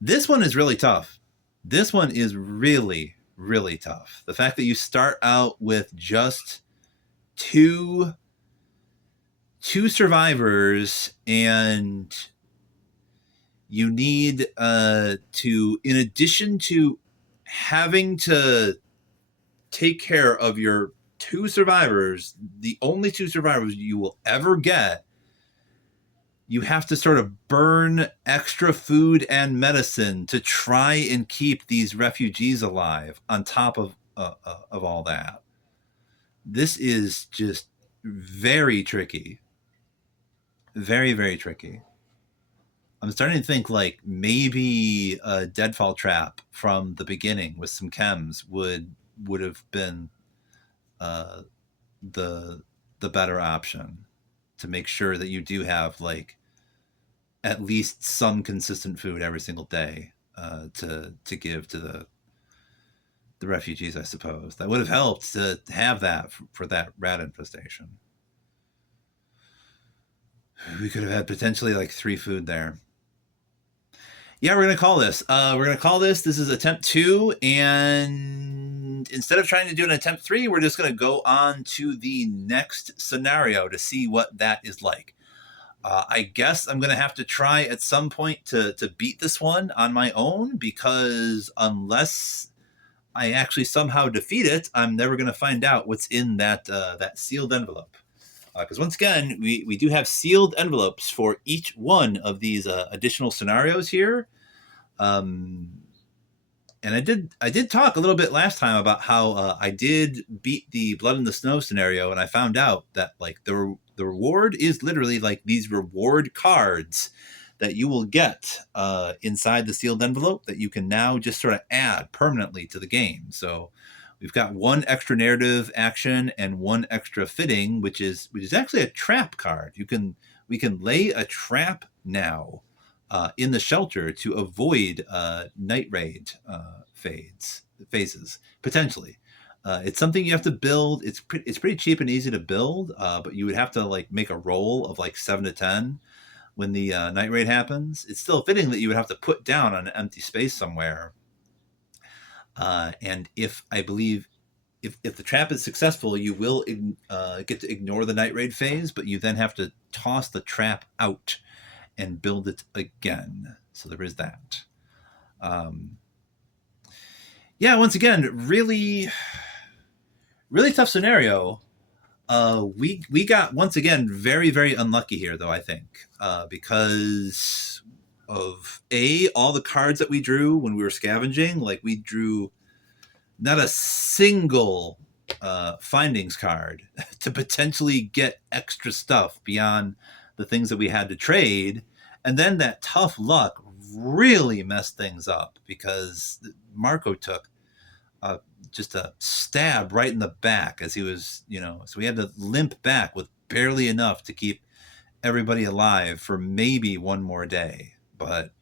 This one is really tough. This one is really, really tough. The fact that you start out with just two survivors and you need to, in addition to having to take care of your two survivors, the only two survivors you will ever get, you have to sort of burn extra food and medicine to try and keep these refugees alive on top of all that. This is just very tricky. Very, very tricky. I'm starting to think like maybe a deadfall trap from the beginning with some chems would have been the better option to make sure that you do have like at least some consistent food every single day to give to the refugees, I suppose. That would have helped to have that for that rat infestation. We could have had potentially like 3 food there. Yeah, we're going to call this. This is attempt 2, and instead of trying to do an attempt 3, we're just going to go on to the next scenario to see what that is like. I guess I'm going to have to try at some point to beat this one on my own, because unless I actually somehow defeat it, I'm never going to find out what's in that sealed envelope. Because once again, we do have sealed envelopes for each one of these additional scenarios here. And I did talk a little bit last time about how I did beat the Blood in the Snow scenario, and I found out that like the reward is literally like these reward cards that you will get inside the sealed envelope that you can now just sort of add permanently to the game. So we've got 1 extra narrative action and 1 extra fitting, which is actually a trap card. We can lay a trap now in the shelter to avoid night raid phases potentially. It's something you have to build. It's pretty cheap and easy to build, but you would have to like make a roll of like 7 to 10 when the night raid happens. It's still fitting that you would have to put down on an empty space somewhere. And if the trap is successful, you will get to ignore the night raid phase, but you then have to toss the trap out and build it again. So there is that. Yeah, once again, really, really tough scenario. We got, once again, very, very unlucky here, though, I think, because of all the cards that we drew when we were scavenging. Like, we drew not a single findings card to potentially get extra stuff beyond the things that we had to trade. And then that tough luck really messed things up, because Marko took just a stab right in the back as he was, so we had to limp back with barely enough to keep everybody alive for maybe 1 more day. But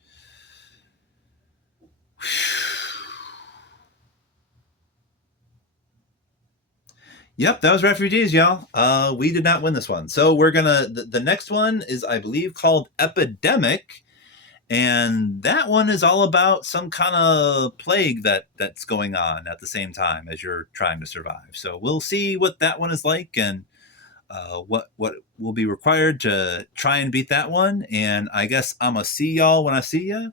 yep, that was refugees, y'all. We did not win this one. So we're gonna, the next one is, I believe, called Epidemic. And that one is all about some kind of plague that's going on at the same time as you're trying to survive. So we'll see what that one is like, and what will be required to try and beat that one. And I guess I'm going to see y'all when I see ya.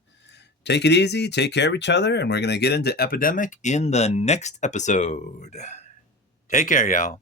Take it easy, take care of each other, and we're going to get into Epidemic in the next episode. Take care, y'all.